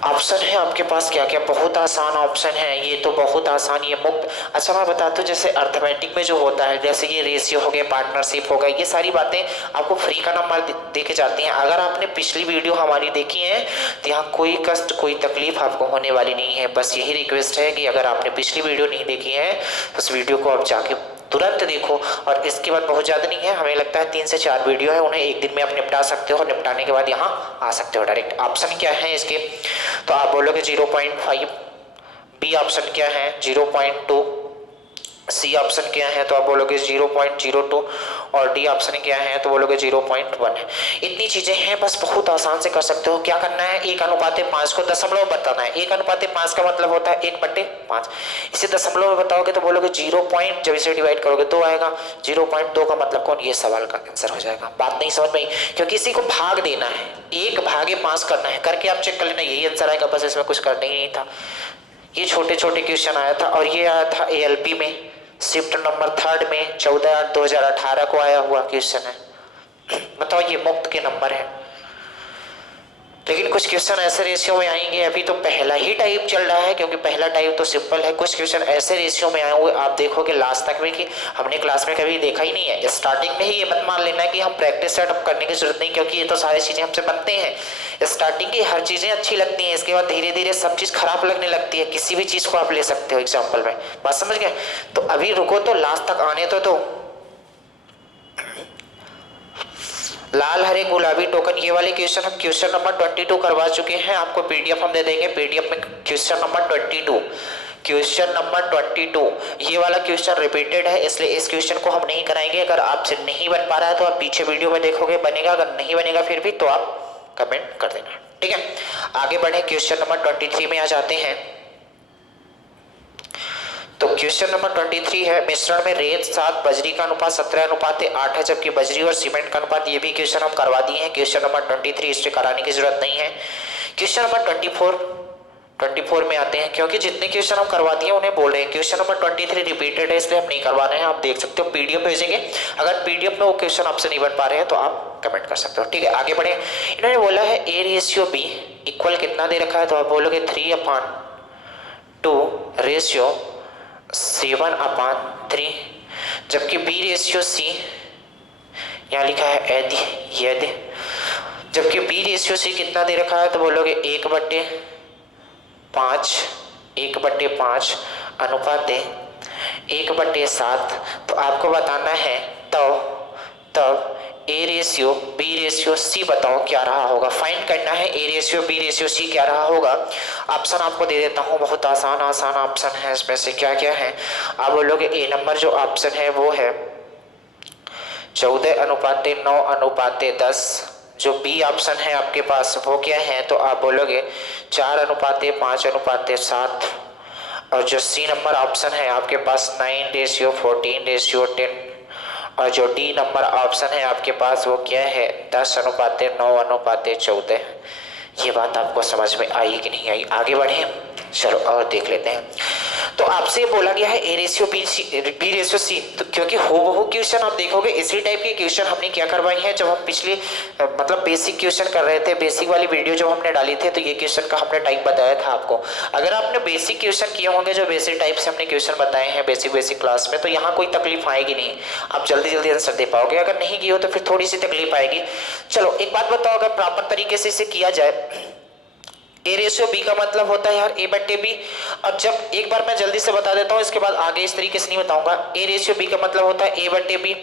ऑप्शन है आपके पास क्या क्या, बहुत आसान ऑप्शन है ये, तो बहुत आसान, ये मुक्त। अच्छा मैं बताता हूँ, जैसे अर्थमेटिक में जो होता है, जैसे ये रेशियो हो गया, पार्टनरशिप हो गया, ये सारी बातें आपको फ्री का नंबर देके जाती हैं। अगर आपने पिछली वीडियो हमारी देखी है तो यहाँ कोई कष्ट, कोई तकलीफ आपको होने वाली नहीं है। बस यही रिक्वेस्ट है कि अगर आपने पिछली वीडियो नहीं देखी है तो उस वीडियो को आप जाके तुरंत देखो। और इसके बाद बहुत ज़्यादा नहीं है, हमें लगता है 3 से 4 वीडियो है, उन्हें एक दिन में आप निपटा सकते हो, और निपटाने के बाद यहाँ आ सकते हो डायरेक्ट। ऑप्शन क्या है इसके, तो आप बोलोगे 0.5, बी ऑप्शन क्या है 0.2, सी ऑप्शन क्या है तो आप बोलोगे 0.02 और डी ऑप्शन क्या है तो बोलोगे 0.1 है। इतनी चीजें हैं, बस बहुत आसान से कर सकते हो। क्या करना है, 1:5 को दशमलव बताना है। 1:5 का मतलब होता है 1/5। इसे दशमलव में बताओगे तो बोलोगे 0 पॉइंट, जब इसे डिवाइड करोगे 2 आएगा। 0.2 का मतलब कौन, ये सवाल का आंसर हो जाएगा। बात नहीं समझ में, क्योंकि इसी को भाग देना है, 1/5 करना है। करके आप चेक कर लेना, यही आंसर आएगा, बस इसमें कुछ करना ही नहीं था। ये छोटे छोटे क्वेश्चन आया था, और ये आया था ALP में शिफ्ट नंबर 3 में 14/8/2018 को आया हुआ क्वेश्चन है। बताओ, ये मुक्त के नंबर है, लेकिन कुछ क्वेश्चन ऐसे रेशियो में आएंगे। अभी तो पहला ही टाइप चल रहा है, क्योंकि पहला टाइप तो सिंपल है। कुछ क्वेश्चन ऐसे रेशियो में आए हुए आप देखोगे लास्ट तक में कि हमने क्लास में कभी देखा ही नहीं है। स्टार्टिंग में ही ये मत मान लेना कि हम प्रैक्टिस सेटअप करने की जरूरत नहीं, क्योंकि ये तो सारी चीजें हमसे बनते हैं। स्टार्टिंग की हर चीजें अच्छी लगती हैं, इसके बाद धीरे धीरे सब चीज खराब लगने लगती है। किसी भी चीज को आप ले सकते हो एग्जाम्पल में, बात समझ गए। तो अभी रुको, तो लास्ट तक आने तो लाल हरे गुलाबी टोकन, ये वाले क्वेश्चन हम क्वेश्चन नंबर 22 करवा चुके हैं। आपको PDF हम दे देंगे। PDF में क्वेश्चन नंबर 22, क्वेश्चन नंबर 22 ये वाला क्वेश्चन रिपीटेड है, इसलिए इस क्वेश्चन को हम नहीं कराएंगे। अगर आपसे नहीं बन पा रहा है तो आप पीछे वीडियो में देखोगे बनेगा, अगर नहीं बनेगा फिर भी तो आप कमेंट कर देना, ठीक है। आगे बढ़े, क्वेश्चन नंबर 23 में आ जाते हैं। तो क्वेश्चन नंबर 23 है, मिश्रण में रेत 7, बजरी का अनुपात 17:8 है, जबकि बजरी और सीमेंट का अनुपात, ये भी क्वेश्चन हम करवा दिए हैं। क्वेश्चन नंबर 23 इससे कराने की जरूरत नहीं है। क्वेश्चन नंबर 24 में आते हैं, क्योंकि जितने क्वेश्चन हम करवा दिए उन्हें बोल रहे हैं। क्वेश्चन नंबर 23 रिपीटेड है, इसलिए हम नहीं करवा रहे हैं। आप देख सकते हो PDF भेजेंगे, अगर PDF में वो क्वेश्चन आपसे नहीं बन पा रहे हैं तो आप कमेंट कर सकते हो, ठीक है। आगे बढ़े, इन्होंने बोला है A/B इक्वल कितना दे रखा है तो आप बोलोगे 3/2 7/3, जबकि B/C यहाँ लिखा है यदि, जबकि B/C कितना दे रखा है तो बोलोगे 1/5 अनुपात 1/7। तो आपको बताना है तब A/B/C बताओ क्या रहा होगा। फाइंड करना है A/B/C क्या रहा होगा। ऑप्शन आपको दे देता हूँ, बहुत आसान ऑप्शन है। इसमें से क्या क्या है आप बोलोगे। A नंबर जो ऑप्शन है वो है 14:9:10। जो B ऑप्शन है आपके पास वो क्या है तो आप बोलोगे 4:5:7। और जो C नंबर ऑप्शन है आपके पास 9:14:10। और जो D नंबर ऑप्शन है आपके पास वो क्या है 10:9:14। ये बात आपको समझ में आई कि नहीं आई। आगे बढ़े, चलो और देख लेते हैं। तो आपसे बोला गया है A/B/C, तो क्योंकि हूबहू क्वेश्चन आप देखोगे इसी टाइप के क्वेश्चन हमने क्या करवाई है जब हम पिछले मतलब बेसिक क्वेश्चन कर रहे थे। बेसिक वाली वीडियो जो हमने डाली थी तो ये क्वेश्चन का हमने टाइप बताया था आपको। अगर आपने बेसिक क्वेश्चन किए होंगे, जो बेसिक टाइप से हमने क्वेश्चन बताए हैं बेसिक क्लास में, तो यहाँ कोई तकलीफ आएगी नहीं, आप जल्दी आंसर दे पाओगे। अगर नहीं किए हो तो फिर थोड़ी सी तकलीफ आएगी। चलो एक बात बताओ, अगर प्रॉपर तरीके से इसे किया जाए, A/B का मतलब होता है यार A/B। अब जब एक बार मैं जल्दी से बता देता हूँ, इसके बाद आगे इस तरीके से नहीं बताऊंगा। A/B का मतलब होता है A/B।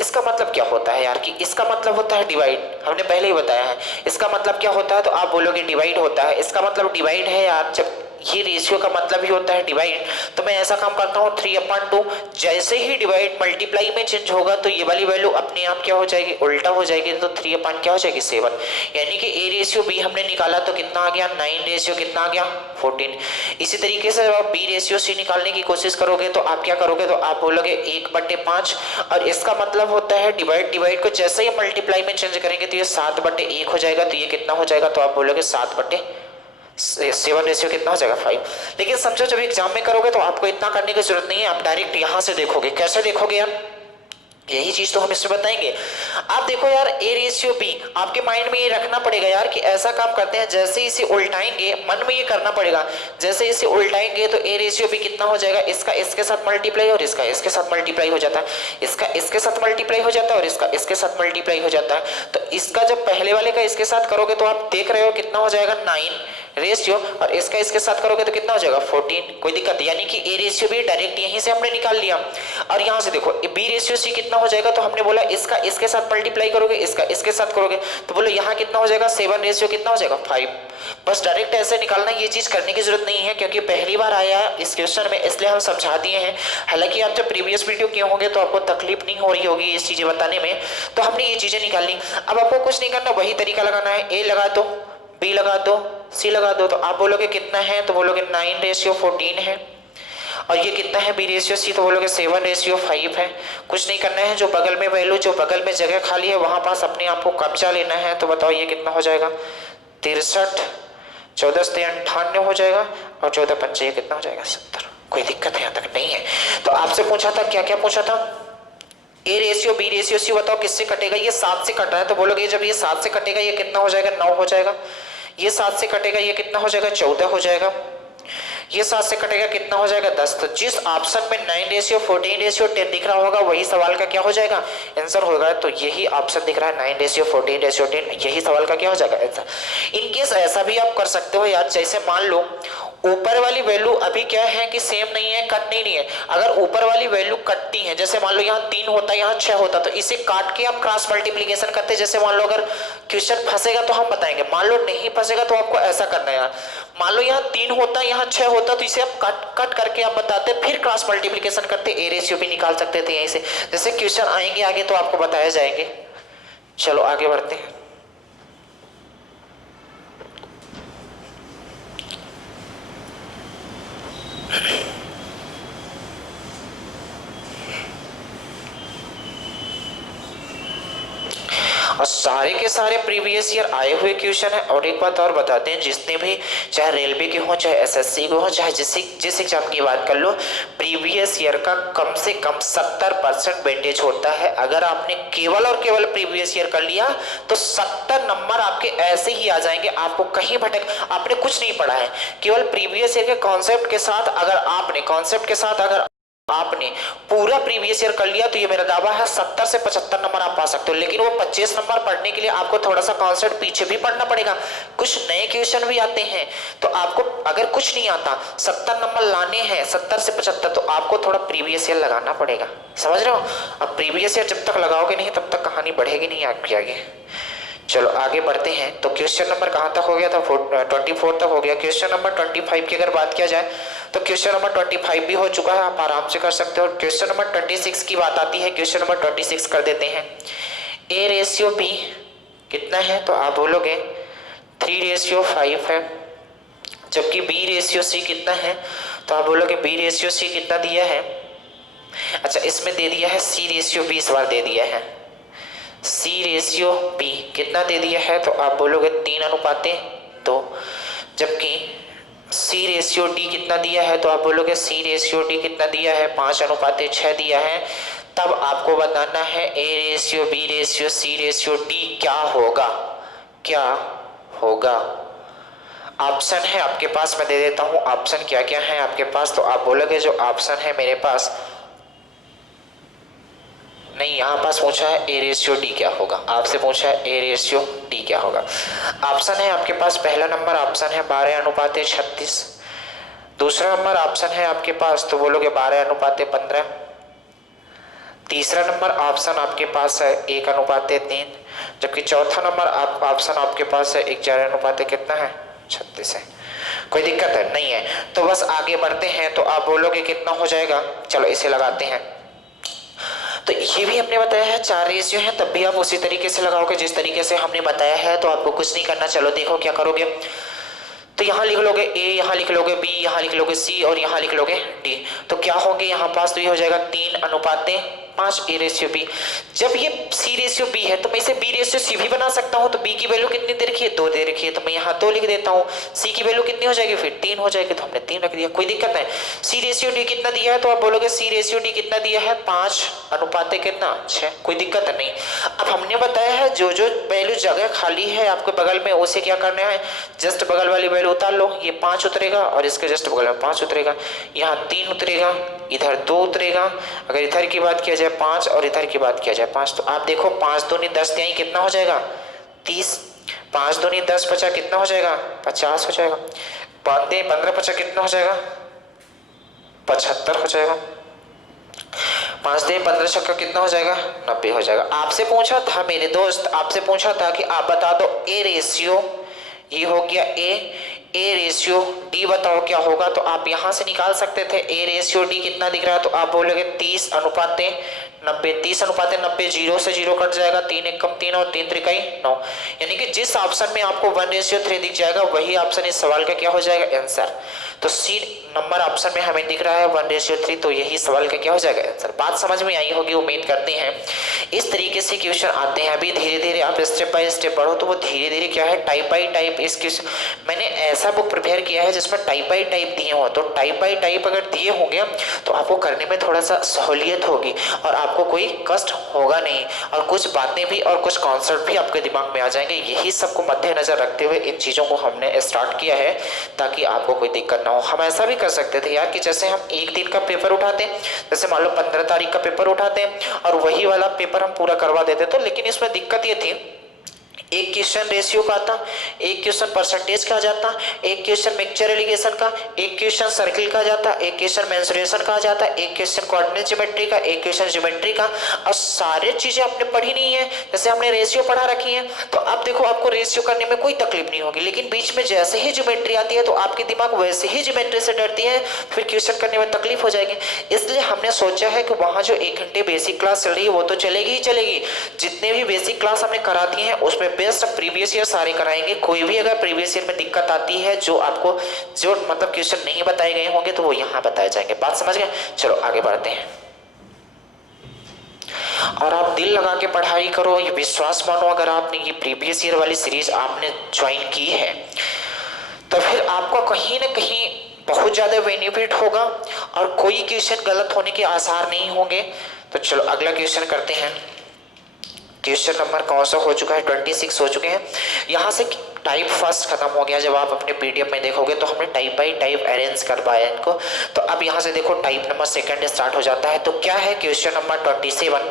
इसका मतलब क्या होता है यार कि इसका मतलब होता है डिवाइड, हमने पहले ही बताया है। इसका मतलब क्या होता है तो आप बोलोगे डिवाइड होता है। इसका मतलब डिवाइड है यार, जब ये रेशियो का मतलब ही होता है डिवाइड। तो मैं ऐसा काम करता हूँ 3/2, जैसे ही डिवाइड मल्टीप्लाई में चेंज होगा तो ये वाली वैल्यू अपने आप क्या हो जाएगी, उल्टा हो जाएगी। तो 3 क्या हो जाएगी 7, यानी कि A/B हमने निकाला तो कितना आ गया 9 कितना आ गया 14। इसी तरीके से आप B/C निकालने की कोशिश करोगे तो आप क्या करोगे तो आप बोलोगे 1/5। और इसका मतलब होता है डिवाइड को जैसे ही मल्टीप्लाई में चेंज करेंगे तो ये 7/1 हो जाएगा। तो ये कितना हो जाएगा तो आप बोलोगे 7/7 रेशियो कितना हो जाएगा 5। लेकिन समझो जब एग्जाम में करोगे तो आपको इतना करने की जरूरत नहीं है, आप डायरेक्ट यहां से देखोगे। कैसे देखोगे यार, यही चीज तो हम इसमें बताएंगे। आप देखो यार A/B आपके माइंड में ये रखना पड़ेगा यार कि ऐसा काम करते हैं, जैसे इसे उल्टाएंगे मन में ये करना पड़ेगा, जैसे इसे उल्टाएंगे तो A/B कितना हो जाएगा, इसका इसके साथ मल्टीप्लाई और इसका इसके साथ मल्टीप्लाई हो जाता है, इसका इसके साथ मल्टीप्लाई हो जाता है और इसका इसके साथ मल्टीप्लाई हो जाता है। तो इसका जब पहले वाले का इसके साथ करोगे तो आप देख रहे हो कितना हो जाएगा 9 रेशियो, और इसका इसके साथ करोगे तो कितना हो जाएगा 14, कोई दिक्कत, यानी कि ए रेशियो भी डायरेक्ट यहीं से हमने निकाल लिया। और यहाँ से देखो बी रेशियो सी कितना हो जाएगा, तो हमने बोला इसका इसके साथ मल्टीप्लाई करोगे, इसका इसके साथ करोगे, तो बोलो यहाँ कितना हो जाएगा 7 रेशियो कितना हो जाएगा 5। बस डायरेक्ट ऐसे निकालना, ये चीज करने की जरूरत नहीं है क्योंकि पहली बार आया इस क्वेश्चन में, इसलिए हम समझा दिए हैं। हालांकि आप जब प्रीवियस वीडियो किए होंगे तो आपको तकलीफ नहीं हो रही होगी ये चीजें बताने में, तो हमने ये चीजें निकाल ली। अब आपको कुछ नहीं करना, वही तरीका लगाना है, ए लगा दो, बी लगा दो, सी लगा दो, तो आप बोलोगे कितना है, तो बोलोगे 9 रेशियो 14 है। और ये कितना है बी रेशियो सी, तो बोलोगे 7 रेशियो 5 है। कुछ नहीं करना है, जो बगल में वैल्यू, जो बगल में जगह खाली है वहां पास अपने आप को कब्जा लेना है। तो बताओ ये कितना हो जाएगा 63, 14 से 98 हो जाएगा, और 14 पंचे ये कितना हो जाएगा 70। कोई दिक्कत यहाँ तक नहीं है। तो आपसे पूछा था, क्या क्या पूछा था, A ratio B ratio C बताओ किससे कटेगा, ये 7 से कट रहा है, तो बोलोगे जब ये 7 से कटेगा ये कितना हो जाएगा 9 हो जाएगा, ये 7 से कटेगा ये कितना हो जाएगा 14 हो जाएगा, ये 7 से कटेगा कितना हो जाएगा 10। तो जिस ऑप्शन में 9 रेशियो 14 रेशियो 10 दिख रहा होगा वही सवाल का क्या हो जाएगा आंसर होगा। तो यही ऑप्शन दिख रहा है 9 रेशियो 14 रेशियो 10, यही सवाल का क्या हो जाएगा आंसर। इन केस ऐसा भी आप कर सकते हो यार, जैसे मान लो ऊपर वाली वैल्यू अभी क्या है कि सेम नहीं है, कट नहीं है। अगर ऊपर वाली वैल्यू कटती है, जैसे मान लो यहाँ 3 होता यहाँ 6 होता, तो इसे काट के आप क्रॉस मल्टीप्लीकेशन करते। जैसे मान लो अगर क्वेश्चन फंसेगा तो हम बताएंगे, मान लो नहीं फंसेगा तो आपको ऐसा करना है यार, मान लो यहाँ 3 होता यहाँ 6 होता, तो इसे आप कट करके आप बताते, फिर क्रॉस मल्टीप्लीकेशन करते, ए रेशियो भी निकाल सकते थे यहीं से। जैसे क्वेश्चन आएंगे आगे तो आपको बताया जाएंगे। चलो आगे बढ़ते हैं। और सारे के सारे प्रीवियस ईयर आए हुए क्वेश्चन है। और एक बात और बताते हैं, जितने भी चाहे रेलवे के हो, चाहे एसएससी के हो, चाहे जिस एग्जाम की बात कर लो, प्रीवियस ईयर का कम से कम 70% वेटेज होता है। अगर आपने केवल और केवल प्रीवियस ईयर कर लिया तो 70 नंबर आपके ऐसे ही आ जाएंगे। आपको कहीं भटक, आपने कुछ नहीं पढ़ा है, केवल प्रीवियस ईयर के कॉन्सेप्ट के साथ अगर आपने पूरा प्रीवियस ईयर कर लिया तो ये मेरा दावा है 70 से 75 नंबर आप पा सकते हो। लेकिन वो 25 नंबर पढ़ने के लिए आपको थोड़ा सा कॉन्सेप्ट पीछे भी पढ़ना पड़ेगा, कुछ नए क्वेश्चन भी आते हैं। तो आपको अगर कुछ नहीं आता, 70 नंबर लाने हैं 70 से 75, तो आपको थोड़ा प्रीवियस ईयर लगाना पड़ेगा, समझ रहे हो। अब प्रीवियस ईयर जब तक लगाओगे नहीं तब तक कहानी बढ़ेगी नहीं आपकी आगे। चलो आगे बढ़ते हैं। तो क्वेश्चन नंबर कहाँ तक हो गया था 24 तक हो गया। क्वेश्चन नंबर 25 की अगर बात किया जाए तो क्वेश्चन नंबर 25 भी हो चुका है, आप आराम से कर सकते हो। क्वेश्चन नंबर 26 की बात आती है, क्वेश्चन नंबर 26 कर देते हैं। ए रेशियो बी कितना है, तो आप बोलोगे 3 रेशियो 5 है। जबकि बी रेशियो सी कितना है, तो आप बोलोगे बी रेशियो सी कितना दिया है, अच्छा इसमें दे दिया है सी रेशियो बी, इस बार दे दिया है सी रेशियो बी कितना दे दिया है, तो आप बोलोगे 3:2। जबकि सी रेशियो डी कितना दिया है, तो आप बोलोगे सी रेशियो डी कितना दिया है 5:6 दिया है। तब आपको बताना है A ratio B ratio C ratio D क्या होगा, क्या होगा। ऑप्शन है आपके पास, मैं दे देता हूं ऑप्शन क्या क्या है आपके पास। तो आप बोलोगे जो ऑप्शन है मेरे पास, नहीं यहाँ पास पूछा है ए रेशियो डी क्या होगा, आपसे पूछा है ए रेशियो डी क्या होगा। ऑप्शन है आपके पास, पहला नंबर ऑप्शन है 12:36। दूसरा नंबर ऑप्शन है आपके पास, तो बोलोगे 12:15। तीसरा नंबर ऑप्शन आपके पास है 1:3। जबकि चौथा नंबर ऑप्शन आपके पास है 11:36 है। कोई दिक्कत है नहीं है, तो बस आगे बढ़ते हैं। तो आप बोलोगे कितना हो जाएगा, चलो इसे लगाते हैं। तो ये भी हमने बताया है 4 रेशियो है, तब भी आप उसी तरीके से लगाओगे जिस तरीके से हमने बताया है। तो आपको कुछ नहीं करना, चलो देखो क्या करोगे। तो यहाँ लिख लोगे ए, यहाँ लिख लोगे बी, यहाँ लिख लोगे सी और यहाँ लिख लोगे डी। तो क्या होंगे यहाँ पास, तो ये हो जाएगा 3:5 ए रेशियो बी। जब ये सी रेशियो बी है तो मैं इसे बी रेशियो सी भी बना सकता हूँ। तो बी की वैल्यू कितनी दे रखी है, 2 दे रखी है, तो मैं यहाँ 2 लिख देता हूँ। सी की वैल्यू कितनी हो जाएगी, फिर 3 हो जाएगी, तो हमने 3 रख दिया, कोई दिक्कत नहीं। सी रेशियो डी कितना दिया है, तो आप बोलोगे सी रेशियो डी कितना दिया है 5:6, कोई दिक्कत नहीं। अब हमने बताया है जो जो वैल्यू जगह खाली है आपके बगल में उसे क्या करना है, जस्ट बगल वाली वैल्यू उतार लो। ये 5 उतरेगा और इसके जस्ट बगल में 5 उतरेगा, यहाँ 3 उतरेगा, इधर 2 उतरेगा। अगर इधर की बात किया जाए 5 और इधर की बात किया जाए 5, तो आप देखो 5 दूनी 10 कितना हो जाएगा 30। 5 दूनी 10 50 कितना हो जाएगा 50 हो जाएगा। 15 50 कितना हो जाएगा 75 हो जाएगा। 5 दे 15 छक्का कितना हो जाएगा 90 हो जाएगा। आपसे पूछा था मेरे दोस्त, आपसे पूछा था कि आप बता दो ए रेशियो, ये हो गया ए रेशियो डी बताओ क्या होगा, तो आप यहां से निकाल सकते थे ए रेशियो डी कितना दिख रहा है, तो आप बोलोगे 30:90। 30:90 0 से 0 कट जाएगा, 3 1 कम 3 और 3 3 9। यानी कि जिस ऑप्शन में आपको 1:3 दिख जाएगा वही ऑप्शन इस सवाल का क्या हो जाएगा आंसर। तो सी नंबर ऑप्शन में हमें दिख रहा है 1:3, तो यही सवाल का क्या हो जाएगा आंसर। बात समझ में आई होगी उम्मीद करते हैं। इस तरीके से क्वेश्चन आते हैं। अभी धीरे धीरे आप स्टेप बाय स्टेप बढ़ो तो वो धीरे धीरे क्या है टाइप बाई टाइप इस क्वेश्चन मैंने ऐसा बुक प्रिपेयर किया है जिसमें टाइप बाई टाइप दिए हो, तो टाइप बाई टाइप अगर दिए होंगे तो आपको करने में थोड़ा सा सहूलियत होगी और आपको कोई कष्ट होगा नहीं, और कुछ बातें भी और कुछ कॉन्सेप्ट भी आपके दिमाग में आ जाएंगे। यही सबको मद्देनजर रखते हुए इन चीज़ों को हमने स्टार्ट किया है ताकि आपको कोई दिक्कत ना हो। हम ऐसा भी कर सकते थे यार कि जैसे हम एक दिन का पेपर उठाते, जैसे मान लो 15 तारीख का पेपर उठाते और वही वाला पेपर हम पूरा करवा देते, तो लेकिन इसमें दिक्कत ये थी एक क्वेश्चन रेशियो का आता, एक क्वेश्चन परसेंटेज का आ जाता, एक क्वेश्चन मिक्सचर एलिगेशन का, एक क्वेश्चन सर्किल का आ जाता, एक क्वेश्चन मेंसुरेशन का आ जाता, एक क्वेश्चन कोऑर्डिनेट ज्योमेट्री का, एक क्वेश्चन ज्योमेट्री का, और सारे चीजें आपने पढ़ी नहीं है। जैसे हमने रेशियो पढ़ा रखी है तो अब देखो आपको रेशियो करने में कोई तकलीफ नहीं होगी, लेकिन बीच में जैसे ही ज्योमेट्री आती है तो आपके दिमाग वैसे ही ज्योमेट्री से डरती है, फिर क्वेश्चन करने में तकलीफ हो जाएगी। इसलिए हमने सोचा है कि वहाँ जो 1 घंटे बेसिक क्लास चल रही है वो तो चलेगी ही चलेगी, जितने भी बेसिक क्लास हमने कराती हैं उसमें बेस्ट प्रीवियस ईयर सारे कराएंगे। कोई भी अगर प्रीवियस ईयर में दिक्कत आती है जो आपको जो मतलब क्वेश्चन नहीं बताए गए होंगे तो वो यहाँ बताए जाएंगे। बात समझ गए? चलो आगे बढ़ते हैं। और आप दिल लगा के पढ़ाई करो, ये विश्वास मानो, अगर आपने ये प्रीवियस ईयर वाली सीरीज आपने ज्वाइन की है तो फिर आपको कहीं ना कहीं बहुत ज्यादा बेनिफिट होगा और कोई क्वेश्चन गलत होने के आसार नहीं होंगे। तो चलो अगला क्वेश्चन करते हैं। क्वेश्चन नंबर कौन सा हो चुका है 26 हो चुके हैं। यहाँ से टाइप फर्स्ट खत्म हो गया। जब आप अपने पीडीएफ में देखोगे तो हमने टाइप बाई टाइप अरेंज करवाया इनको। तो अब यहाँ से देखो टाइप नंबर सेकंड स्टार्ट हो जाता है। तो क्या है क्वेश्चन नंबर 27?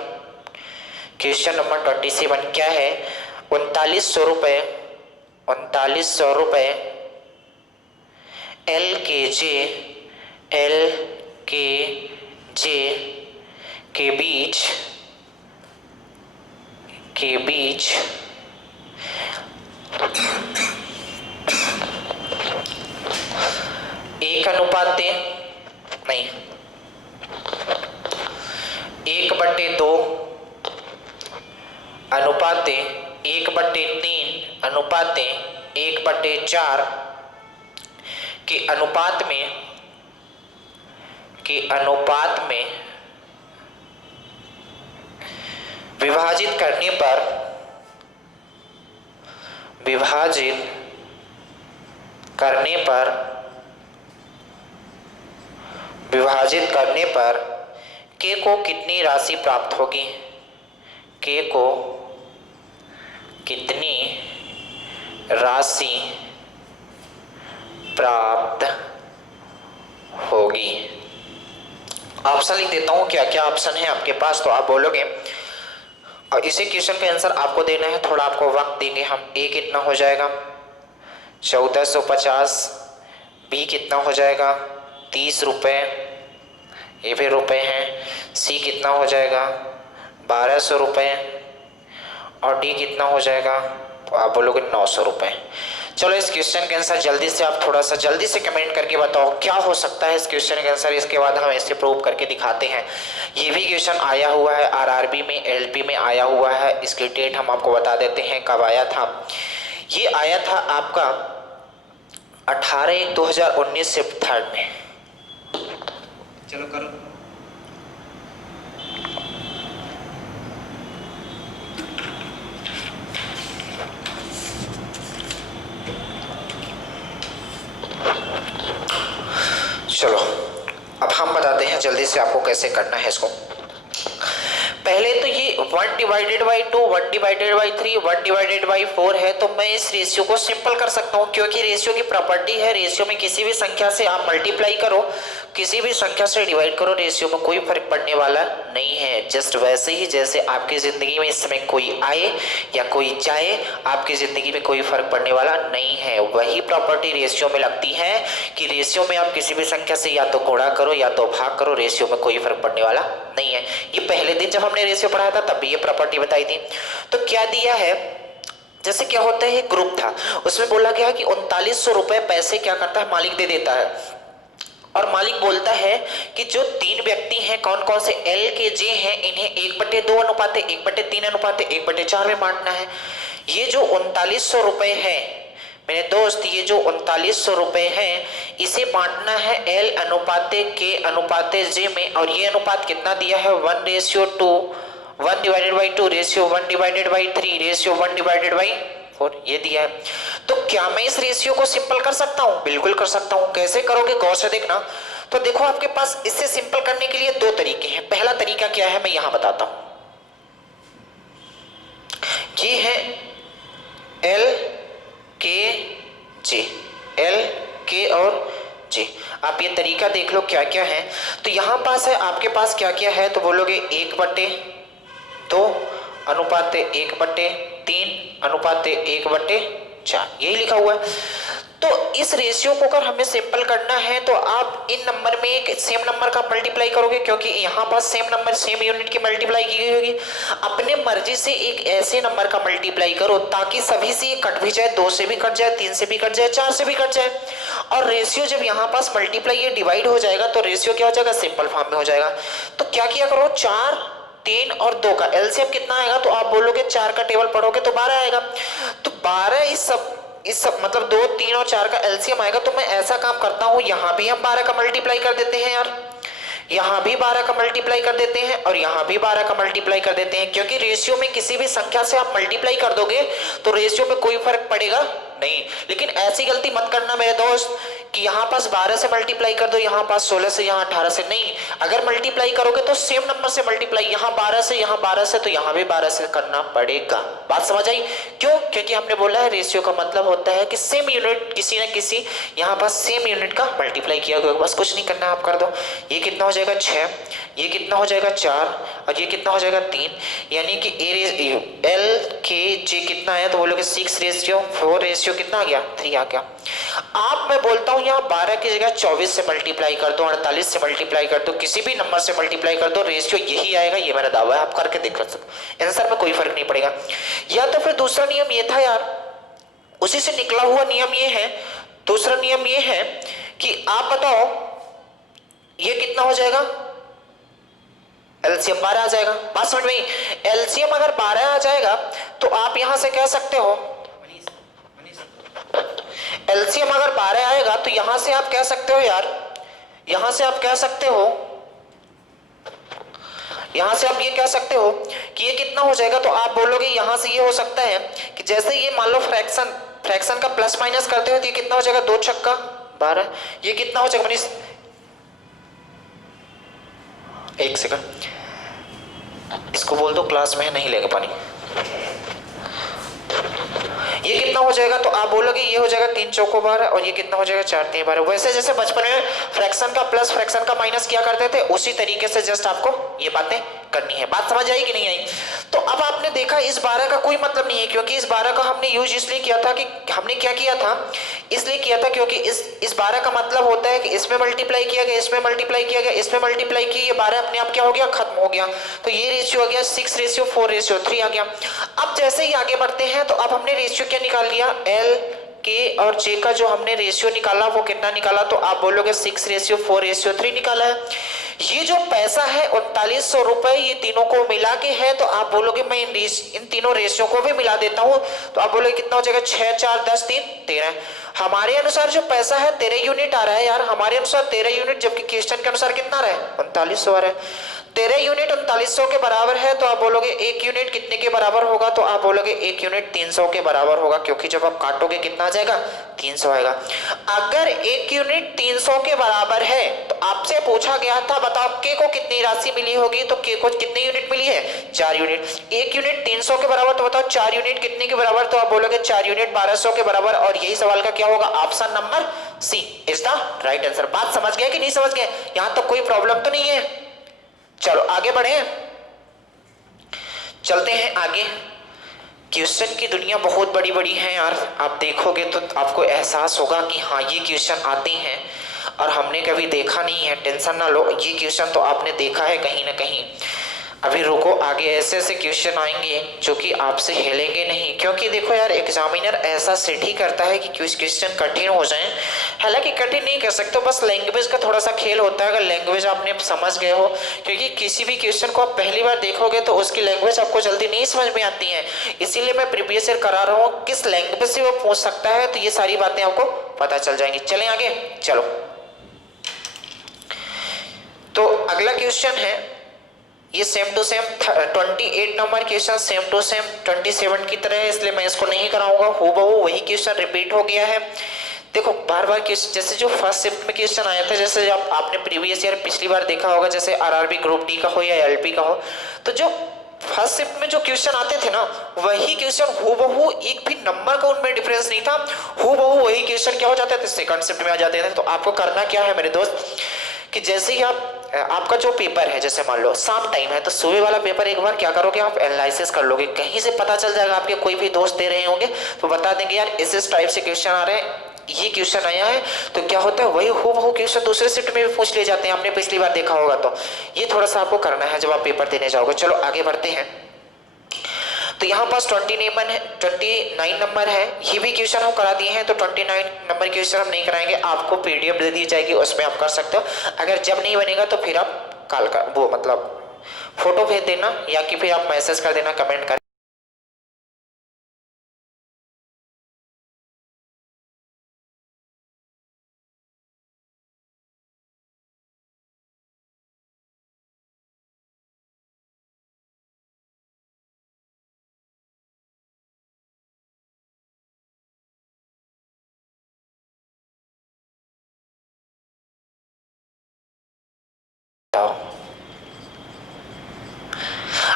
क्वेश्चन नंबर 27 क्या है? 3900 रुपये 3900 रुपये एल के बीच 1/2 अनुपात 1/3 अनुपात 1/4 के अनुपात में विभाजित करने पर के को कितनी राशि प्राप्त होगी? के को कितनी राशि प्राप्त होगी? ऑप्शन लिख देता हूं, क्या क्या ऑप्शन है आपके पास तो आप बोलोगे, और इसी क्वेश्चन का आंसर आपको देना है। थोड़ा आपको वक्त देंगे हम। ए कितना हो जाएगा 1450, बी कितना हो जाएगा 30 रुपये, ये भी रुपए हैं, सी कितना हो जाएगा 1200 रुपये, और डी कितना हो जाएगा तो आप बोलोगे 900 रुपये। चलो इस क्वेश्चन के आंसर जल्दी से आप थोड़ा सा जल्दी से कमेंट करके बताओ क्या हो सकता है इस क्वेश्चन का आंसर। इसके बाद हम इसे प्रूव करके दिखाते हैं। ये भी क्वेश्चन आया हुआ है आरआरबी में, एलपी में आया हुआ है। इसकी डेट हम आपको बता देते हैं कब आया था। ये आया था आपका 18/1/2019 से 3rd में। चलो करो। चलो अब हम बताते हैं जल्दी से आपको कैसे करना है इसको। पहले तो ये 1 divided by 2, 1 divided by 3, 1 divided by 4 है, तो मैं इस रेशियो को सिंपल कर सकता हूँ, क्योंकि रेशियो की प्रॉपर्टी है, रेशियो में किसी भी संख्या से आप मल्टीप्लाई करो, किसी भी संख्या से डिवाइड करो, रेशियो में कोई फर्क पड़ने वाला नहीं है। जस्ट वैसे ही जैसे आपकी जिंदगी में इस समय कोई आए या कोई जाए, आपकी जिंदगी में कोई फर्क पड़ने वाला नहीं है। वही प्रॉपर्टी रेशियो में लगती है कि रेशियो में आप किसी भी संख्या से या तो गुणा करो या तो भाग करो, रेशियो में कोई फर्क पड़ने वाला नहीं है। ये पहले दिन जब हमने रेशियो पढ़ाया था तब भी ये प्रॉपर्टी बताई थी। तो क्या दिया है, जैसे क्या होता है, ग्रुप था, उसमें बोला गया कि 3900 रुपए पैसे क्या करता है, मालिक दे देता है, और मालिक बोलता है कि जो 3 व्यक्ति हैं, कौन कौन से, एल के जे हैं, इन्हें 1/2 अनुपाते 1/3 अनुपाते 1/4 में बांटना है। ये जो 3900 रुपए है मेरे दोस्त, ये जो 3900 रुपए हैं, इसे बांटना है एल अनुपाते के अनुपाते जे में, और ये अनुपात कितना दिया है, 1:2, 1 divided by 2, ratio 1 divided by 3, ratio 1 divided by 4, ये दिया है। तो क्या मैं इस रेशियो को सिंपल कर सकता हूं? बिल्कुल कर सकता हूं। कैसे करोगे, गौर से देखना। तो देखो, आपके पास इससे सिंपल करने के लिए 2 तरीके हैं। पहला तरीका क्या है, मैं यहां बताता हूं। ये है एल के जे, एल के और जे। आप ये तरीका देख लो क्या क्या है। तो यहां पास है, आपके पास क्या क्या है, तो बोलोगे 1/2 अनुपाते 1/3 अनुपाते 1/4, यही लिखा हुआ है। तो इस रेशियो को अगर हमें सिंपल करना है तो आप इन नंबर में एक सेम नंबर का मल्टीप्लाई करोगे, क्योंकि यहाँ पास सेम नंबर सेम यूनिट की मल्टीप्लाई की गई होगी। अपने मर्जी से एक ऐसे नंबर का मल्टीप्लाई करो ताकि सभी से कट भी जाए, 2 से भी कट जाए, 3 से भी कट जाए, 4 से भी कट जाए। और रेशियो जब यहाँ पास मल्टीप्लाई ये डिवाइड हो जाएगा तो रेशियो क्या हो जाएगा, सिंपल फॉर्म में हो जाएगा। तो क्या किया करो, 4, 3 और 2 का एलसीएम कितना आएगा, तो आप बोलोगे 4 का टेबल पढ़ोगे तो 12 आएगा। तो 12 इस सब मतलब 2, 3 और 4 का एलसीएम आएगा। तो मैं ऐसा काम करता हूं, यहां भी हम 12 का मल्टीप्लाई कर देते हैं यार, यहां भी 12 का मल्टीप्लाई कर देते हैं और यहां भी 12 का मल्टीप्लाई कर देते हैं, क्योंकि रेशियो में किसी भी संख्या से आप मल्टीप्लाई कर दोगे तो रेशियो में कोई फर्क पड़ेगा नहीं। लेकिन ऐसी गलती मत करना मेरे दोस्त कि यहां पास 12 से मल्टीप्लाई कर दो, यहां पास 16 से, यहां 18 से, नहीं। अगर मल्टीप्लाई करोगे तो सेम नंबर से मल्टीप्लाई, यहां 12 से, यहां 12 से, तो यहां भी 12 से करना पड़ेगा। बात समझ आई? क्यों? क्योंकि हमने बोला है रेशियो का मतलब होता है कि सेम यूनिट किसी न किसी यहां पास सेम यूनिट का मल्टीप्लाई किया गया। बस कुछ नहीं करना, आप कर दो। ये कितना हो जाएगा 6, ये कितना हो जाएगा 4 और ये कितना हो जाएगा 3, यानी कि एल के जे कितना है, तो बोलोगे 6:4 रेशियो कितना आ गया, 3 आ गया। आप मैं बोलता हूं यहाँ 12 की जगह 24 से मल्टीप्लाई कर दो, 48 से मल्टीप्लाई कर दो, किसी भी नंबर से मल्टीप्लाई कर दो, रेशियो यही आएगा, ये मेरा दावा है। आप करके देख सकते, आंसर में कोई फर्क नहीं पड़ेगा। या तो फिर दूसरा नियम ये था यार, उसी से निकला हुआ नियम ये है, दूसरा नियम ये है कि आप बताओ ये कितना हो जाएगा, एलसीएम 12 आ जाएगा। बात समझ में? एलसीएम अगर 12 आ जाएगा तो आप यहां से कह सकते हो, एलसीएम अगर 12 आएगा तो यहां से आप कह सकते हो यार, यहां से आप कह सकते हो, यहां से आप ये कह सकते हो कि ये कितना हो जाएगा। तो आप बोलोगे यहां से ये हो सकता है कि जैसे ये मान लो फ्रैक्शन का प्लस माइनस करते हो तो ये कितना हो जाएगा, 2 छक्का 12, ये कितना हो जाएगा मनीष, 1 सेकंड, इसको बोल दो क्लास में नहीं लेगा पानी। ये कितना हो जाएगा, तो आप बोलोगे ये हो जाएगा 3 चौको 12 और ये कितना हो जाएगा 4 3 12। वैसे जैसे बचपन में फ्रैक्शन का प्लस फ्रैक्शन का माइनस किया करते थे, उसी तरीके से जस्ट आपको ये बातें करनी है। बात समझ आई कि नहीं आई? तो अब आपने देखा इस 12 का कोई मतलब नहीं है, क्योंकि इस 12 का हमने यूज इसलिए किया था कि हमने क्या किया था, इसलिए किया था क्योंकि इस 12 का मतलब होता है कि इसमें मल्टीप्लाई किया गया, इसमें मल्टीप्लाई किया गया, इसमें मल्टीप्लाई किया, ये 12 अपने आप क्या हो गया, खत्म हो गया। तो ये रेशियो आ गया 6:4:3 आ गया। अब जैसे ही आगे बढ़ते हैं तो अब हमने रेशियो क्या निकाल लिया, एल के और जे का जो हमने रेशियो निकाला वो कितना निकाला, तो आप बोलोगे 6:4:3 निकाला है। ये जो पैसा है 3900 रुपए, ये तीनों को मिला के है, तो आप बोलोगे मैं इन तीनों रेशियो को भी मिला देता हूं, तो आप बोलोगे कितना हो जाएगा, 6 4 10 3 13। हमारे अनुसार जो पैसा है 13 यूनिट आ रहा है यार, हमारे अनुसार 13 यूनिट, जबकि क्वेश्चन के अनुसार कितना आ रहा है, 3900 आ रहा है। 13 यूनिट 3900 के बराबर है, तो आप बोलोगे 1 यूनिट कितने के बराबर होगा, तो आप बोलोगे 1 यूनिट 300 के बराबर होगा, क्योंकि जब आप काटोगे कितना आ जाएगा, 300 आएगा। अगर 1 यूनिट 300 के बराबर है तो आपसे पूछा गया था बताओ के को कितनी राशि मिली होगी, तो के को कितनी यूनिट मिली है, 4 यूनिट। 1 यूनिट 300 के बराबर, तो बताओ 4 यूनिट कितने के बराबर, तो आप बोलोगे 4 यूनिट 1200 के बराबर, और यही सवाल का क्या होगा, option number C is the right answer. बात समझ गए कि नहीं समझ गए, यहां तो कोई प्रॉब्लम तो नहीं है। चलो आगे बढ़े, चलते हैं आगे। क्वेश्चन की दुनिया बहुत बड़ी बड़ी है यार, आप देखोगे तो आपको एहसास होगा कि हाँ ये क्वेश्चन आते हैं और हमने कभी देखा नहीं है। टेंशन ना लो, ये क्वेश्चन तो आपने देखा है कहीं ना कहीं। अभी रुको, आगे ऐसे ऐसे क्वेश्चन आएंगे जो कि आपसे हिलेंगे नहीं, क्योंकि देखो यार एग्जामिनर ऐसा सेट ही करता है कि कुछ क्वेश्चन कठिन हो जाएं। हालांकि कठिन नहीं कर सकते, बस लैंग्वेज का थोड़ा सा खेल होता है। अगर लैंग्वेज आपने समझ गए हो, क्योंकि किसी भी क्वेश्चन को आप पहली बार देखोगे तो उसकी लैंग्वेज आपको जल्दी नहीं समझ में आती है, इसीलिए मैं प्रीवियस ईयर करा रहा हूँ किस लैंग्वेज से वो पूछ सकता है, तो ये सारी बातें आपको पता चल जाएंगी। चलें आगे, चलो। तो अगला क्वेश्चन है, ये same to same 28 number question same to same 27 की तरह है, इसलिए मैं इसको नहीं कराऊंगा। हूबहू वही क्वेश्चन रिपीट हो गया है। देखो बार बार क्वेश्चन, जैसे जो फर्स्ट शिफ्ट में क्वेश्चन आया था, जैसे आपने प्रीवियस ईयर पिछली बार देखा होगा, जैसे आरआरबी ग्रुप डी का हो या एलपी का हो, तो जो फर्स्ट शिफ्ट में जो क्वेश्चन आते थे ना, वही क्वेश्चन हूबहू, एक भी नंबर का उनमें डिफरेंस नहीं था, हूबहू वही क्वेश्चन क्या हो जाते थे, सेकंड शिफ्ट में आ जाते थे। तो आपको करना क्या है मेरे दोस्त, कि जैसे ही आपका जो पेपर है, जैसे मान लो शाम टाइम है, तो सुबह वाला पेपर एक बार क्या करोगे, आप एनालिसिस कर लोगे। कहीं से पता चल जाएगा, आपके कोई भी दोस्त दे रहे होंगे तो बता देंगे यार इस टाइप से क्वेश्चन आ रहे हैं, ये क्वेश्चन आया है, तो क्या होता है वही हूबहू क्वेश्चन दूसरे शिफ्ट में भी पूछ ले जाते हैं, आपने पिछली बार देखा होगा। तो ये थोड़ा सा आपको करना है जब आप पेपर देने जाओगे। चलो आगे बढ़ते हैं। तो यहाँ पास 29 नंबर है, ये भी क्वेश्चन हम करा दिए हैं, तो 29 नंबर क्वेश्चन हम नहीं कराएंगे, आपको पीडीएफ दे दी जाएगी, उसमें आप कर सकते हो। अगर जब नहीं बनेगा तो फिर आप कॉल कर, वो मतलब फोटो भेज देना, या कि फिर आप मैसेज कर देना, कमेंट कर।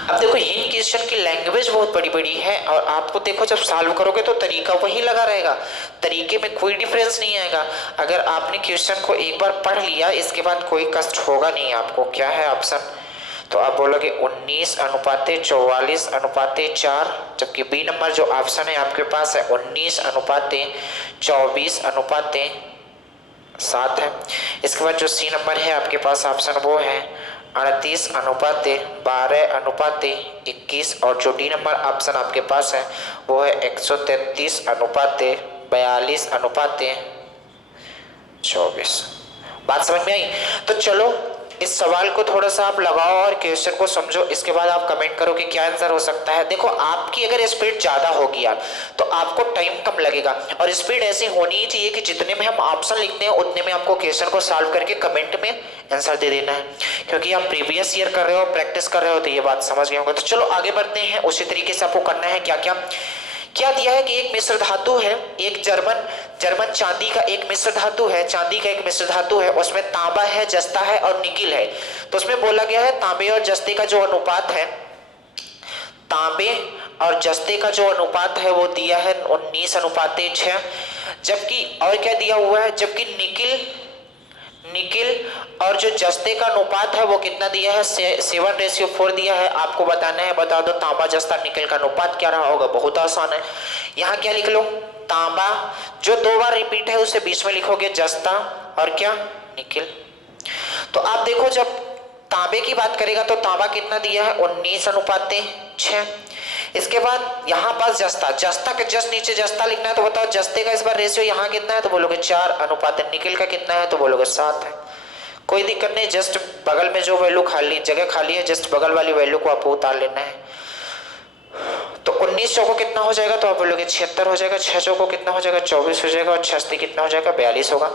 अब देखो ये क्वेश्चन की लैंग्वेज बहुत बड़ी बड़ी है, और आपको देखो जब सॉल्व करोगे तो तरीका वही लगा रहेगा, तरीके में कोई डिफरेंस नहीं आएगा। अगर आपने क्वेश्चन को एक बार पढ़ लिया, इसके बाद कोई कष्ट होगा नहीं आपको। क्या है ऑप्शन, तो आप बोलोगे 19:44:4, जबकि बी नंबर जो ऑप्शन है आपके पास है 19:24:7 है। इसके बाद जो सी नंबर है आपके पास ऑप्शन वो है 38:12:21, और जो डी नंबर ऑप्शन आपके पास है वो है 133:42/24। बात समझ में आई? तो चलो इस सवाल को थोड़ा सा आप लगाओ और क्वेश्चन को समझो, इसके बाद आप कमेंट करो कि क्या आंसर हो सकता है। देखो आपकी अगर स्पीड ज्यादा होगी यार, तो आपको टाइम कम लगेगा, और स्पीड ऐसी होनी ही चाहिए कि जितने में हम ऑप्शन लिखते हैं उतने में आपको क्वेश्चन को सॉल्व करके कमेंट में आंसर दे देना है, क्योंकि आप प्रीवियस ईयर कर रहे हो, प्रैक्टिस कर रहे हो, तो ये बात समझ गए होंगे। तो चलो आगे बढ़ते हैं। उसी तरीके से आपको करना है क्या क्या क्या दिया है कि एक मिश्र धातु है, एक जर्मन चांदी का एक मिश्र धातु है, चांदी का एक मिश्र धातु है, उसमें तांबा है, जस्ता है और निकिल है। तो उसमें बोला गया है तांबे और जस्ते का जो अनुपात है, तांबे और जस्ते का जो अनुपात है वो दिया है 19:6। जबकि और क्या दिया हुआ है, जबकि निकिल और जो जस्ते का अनुपात है वो कितना दिया है, 7:4 दिया है। आपको बताना है, बता दो तांबा जस्ता निकिल का अनुपात क्या रहा होगा। बहुत आसान है, यहाँ क्या लिख लो, तांबा जो 2 बार रिपीट है उसे बीच में लिखोगे, जस्ता और क्या, निकिल। तो आप देखो जब तांबे की बात करेगा तो तांबा कितना दिया है 19:6। इसके बाद यहाँ पास जस्ता के जस्ट नीचे जस्ता लिखना है, तो बताओ जस्ते का इस बार रेशियो यहाँ कितना है, तो बोलोगे 4:, निकिल का कितना है, तो बोलोगे 7 है। कोई दिक्कत नहीं, जस्ट बगल में जो वैल्यू खाली जगह खाली है, जस्ट बगल वाली वैल्यू को आपको उतार लेना है। तो तो 19 चौको कितना हो जाएगा, तो आप बोलोगे 76 हो जाएगा। 6 चौको कितना हो जाएगा, 24 हो जाएगा। और 6 कितना हो जाएगा, 42 होगा।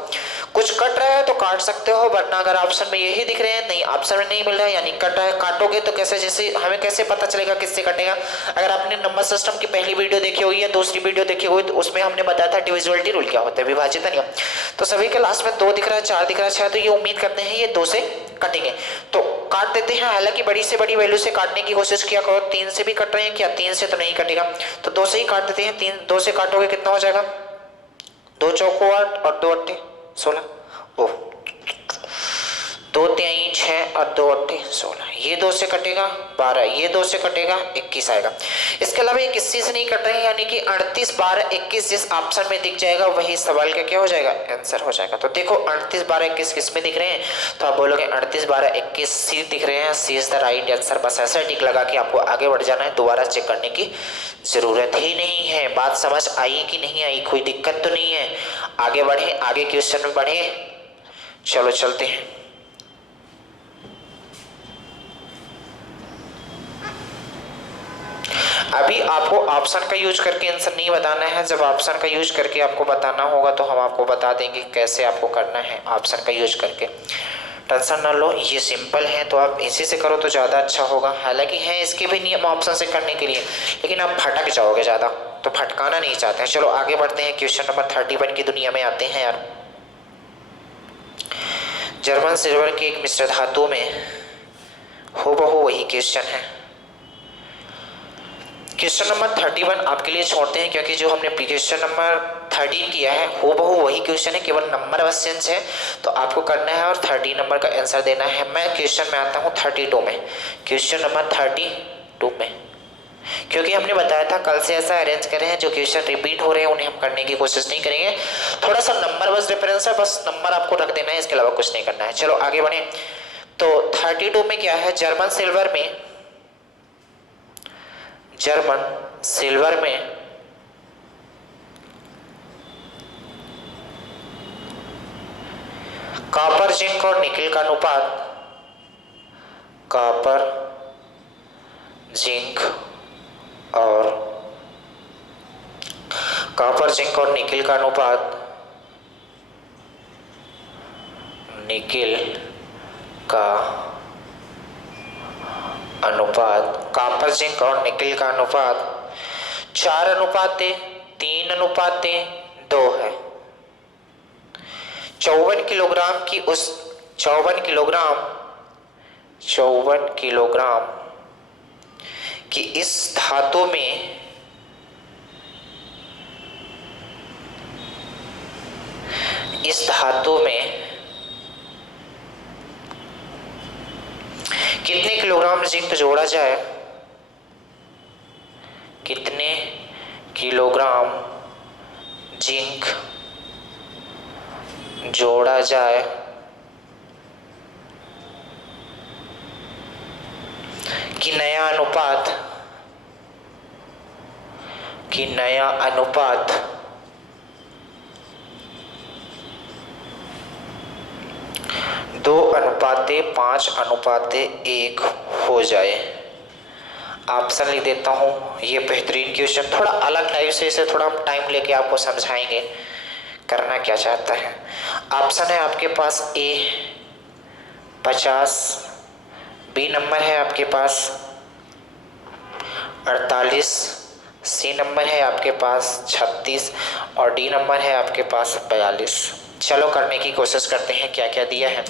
कुछ कट रहा है तो काट सकते हो, वरना अगर ऑप्शन में यही दिख रहे हैं, नहीं ऑप्शन में नहीं मिल रहा है यानी कट रहा है, काटोगे तो कैसे, जैसे हमें कैसे पता चलेगा किससे कटेगा। अगर आपने नंबर सिस्टम की पहली वीडियो देखी होगी या दूसरी वीडियो देखी होगी तो उसमें हमने बताया था डिविजिबिलिटी रूल क्या होता है, विभाजित नियम। तो सभी के लास्ट में 2 दिख रहा है, 4 दिख रहा है, 6, तो ये उम्मीद करते हैं ये 2 से कटेंगे तो काट देते हैं। हालांकि बड़ी से बड़ी वैल्यू से काटने की कोशिश किया करो। 3 से भी कट रहे हैं क्या, 3 से तो नहीं कटेगा, तो 2 से ही काट देते हैं। 2 से काटोगे कितना हो जाएगा, 2 चौको 8 और 2 अट्ठे 16। ओह, 2 तिहाई 6 और 2 अट्ठे 16। ये 2 से कटेगा 12, ये 2 से कटेगा 21 आएगा। इसके अलावा ये किसी से नहीं कट रहे हैं, यानी कि 38 12 21 जिस ऑप्शन में दिख जाएगा वही सवाल का क्या हो जाएगा, आंसर हो जाएगा। तो देखो 38 12 21 किस में दिख रहे हैं, तो आप बोलोगे 38 12 21 सी दिख रहे हैं, सी इज द राइट आंसर। बस ऐसा टिक लगा के आपको आगे बढ़ जाना है, दोबारा चेक करने की जरूरत ही नहीं है। बात समझ आई कि नहीं आई, कोई दिक्कत तो नहीं है। आगे बढ़े, आगे क्वेश्चन में बढ़े, चलो चलते हैं। अभी आपको ऑप्शन का यूज करके आंसर नहीं बताना है, जब ऑप्शन का यूज करके आपको बताना होगा तो हम आपको बता देंगे कैसे आपको करना है ऑप्शन का यूज करके। टेंशन ना लो, ये सिंपल है तो आप इसी से करो तो ज़्यादा अच्छा होगा। हालांकि है इसके भी नियम ऑप्शन से करने के लिए, लेकिन आप भटक जाओगे ज़्यादा, तो भटकाना नहीं चाहते हैं। चलो आगे बढ़ते हैं, क्वेश्चन नंबर 31 की दुनिया में आते हैं यार। जर्मन सिल्वर के एक मिश्र धातु में हूबहू वही क्वेश्चन है। क्वेश्चन नंबर 31 आपके लिए छोड़ते हैं, क्योंकि जो हमने क्वेश्चन नंबर 13 किया है हूबहू वही क्वेश्चन है, केवल नंबर बस चेंज है। तो आपको करना है और 30 नंबर का आंसर देना है। मैं क्वेश्चन में आता हूँ 32 में, क्वेश्चन नंबर 32 में, क्योंकि हमने बताया था कल से ऐसा अरेंज करें हैं जो क्वेश्चन रिपीट हो रहे हैं उन्हें हम करने की कोशिश नहीं करेंगे। थोड़ा सा नंबर बस डिफरेंस है, बस नंबर आपको रख देना है, इसके अलावा कुछ नहीं करना है। चलो आगे बढ़े। तो 32 में क्या है, जर्मन सिल्वर में कॉपर जिंक और निकेल का अनुपात, कॉपर जिंक और निकेल का अनुपात, कॉपर जिंक और निकेल का अनुपात 4:3:2 है। 54 किलोग्राम की उस 54 किलोग्राम की इस धातु में कितने किलोग्राम जिंक जोड़ा जाए, कितने किलोग्राम जिंक जोड़ा जाए कि नया अनुपात 2:5:1 हो जाए। ऑप्शन लिख देता हूँ, ये बेहतरीन क्वेश्चन थोड़ा अलग टाइप से, इसे थोड़ा हम टाइम लेके आपको समझाएंगे करना क्या चाहता है। ऑप्शन है आपके पास ए 50, बी नंबर है आपके पास 48, सी नंबर है आपके पास 36 और डी नंबर है आपके पास 42। चलो करने की कोशिश करते हैं क्या क्या दिया है।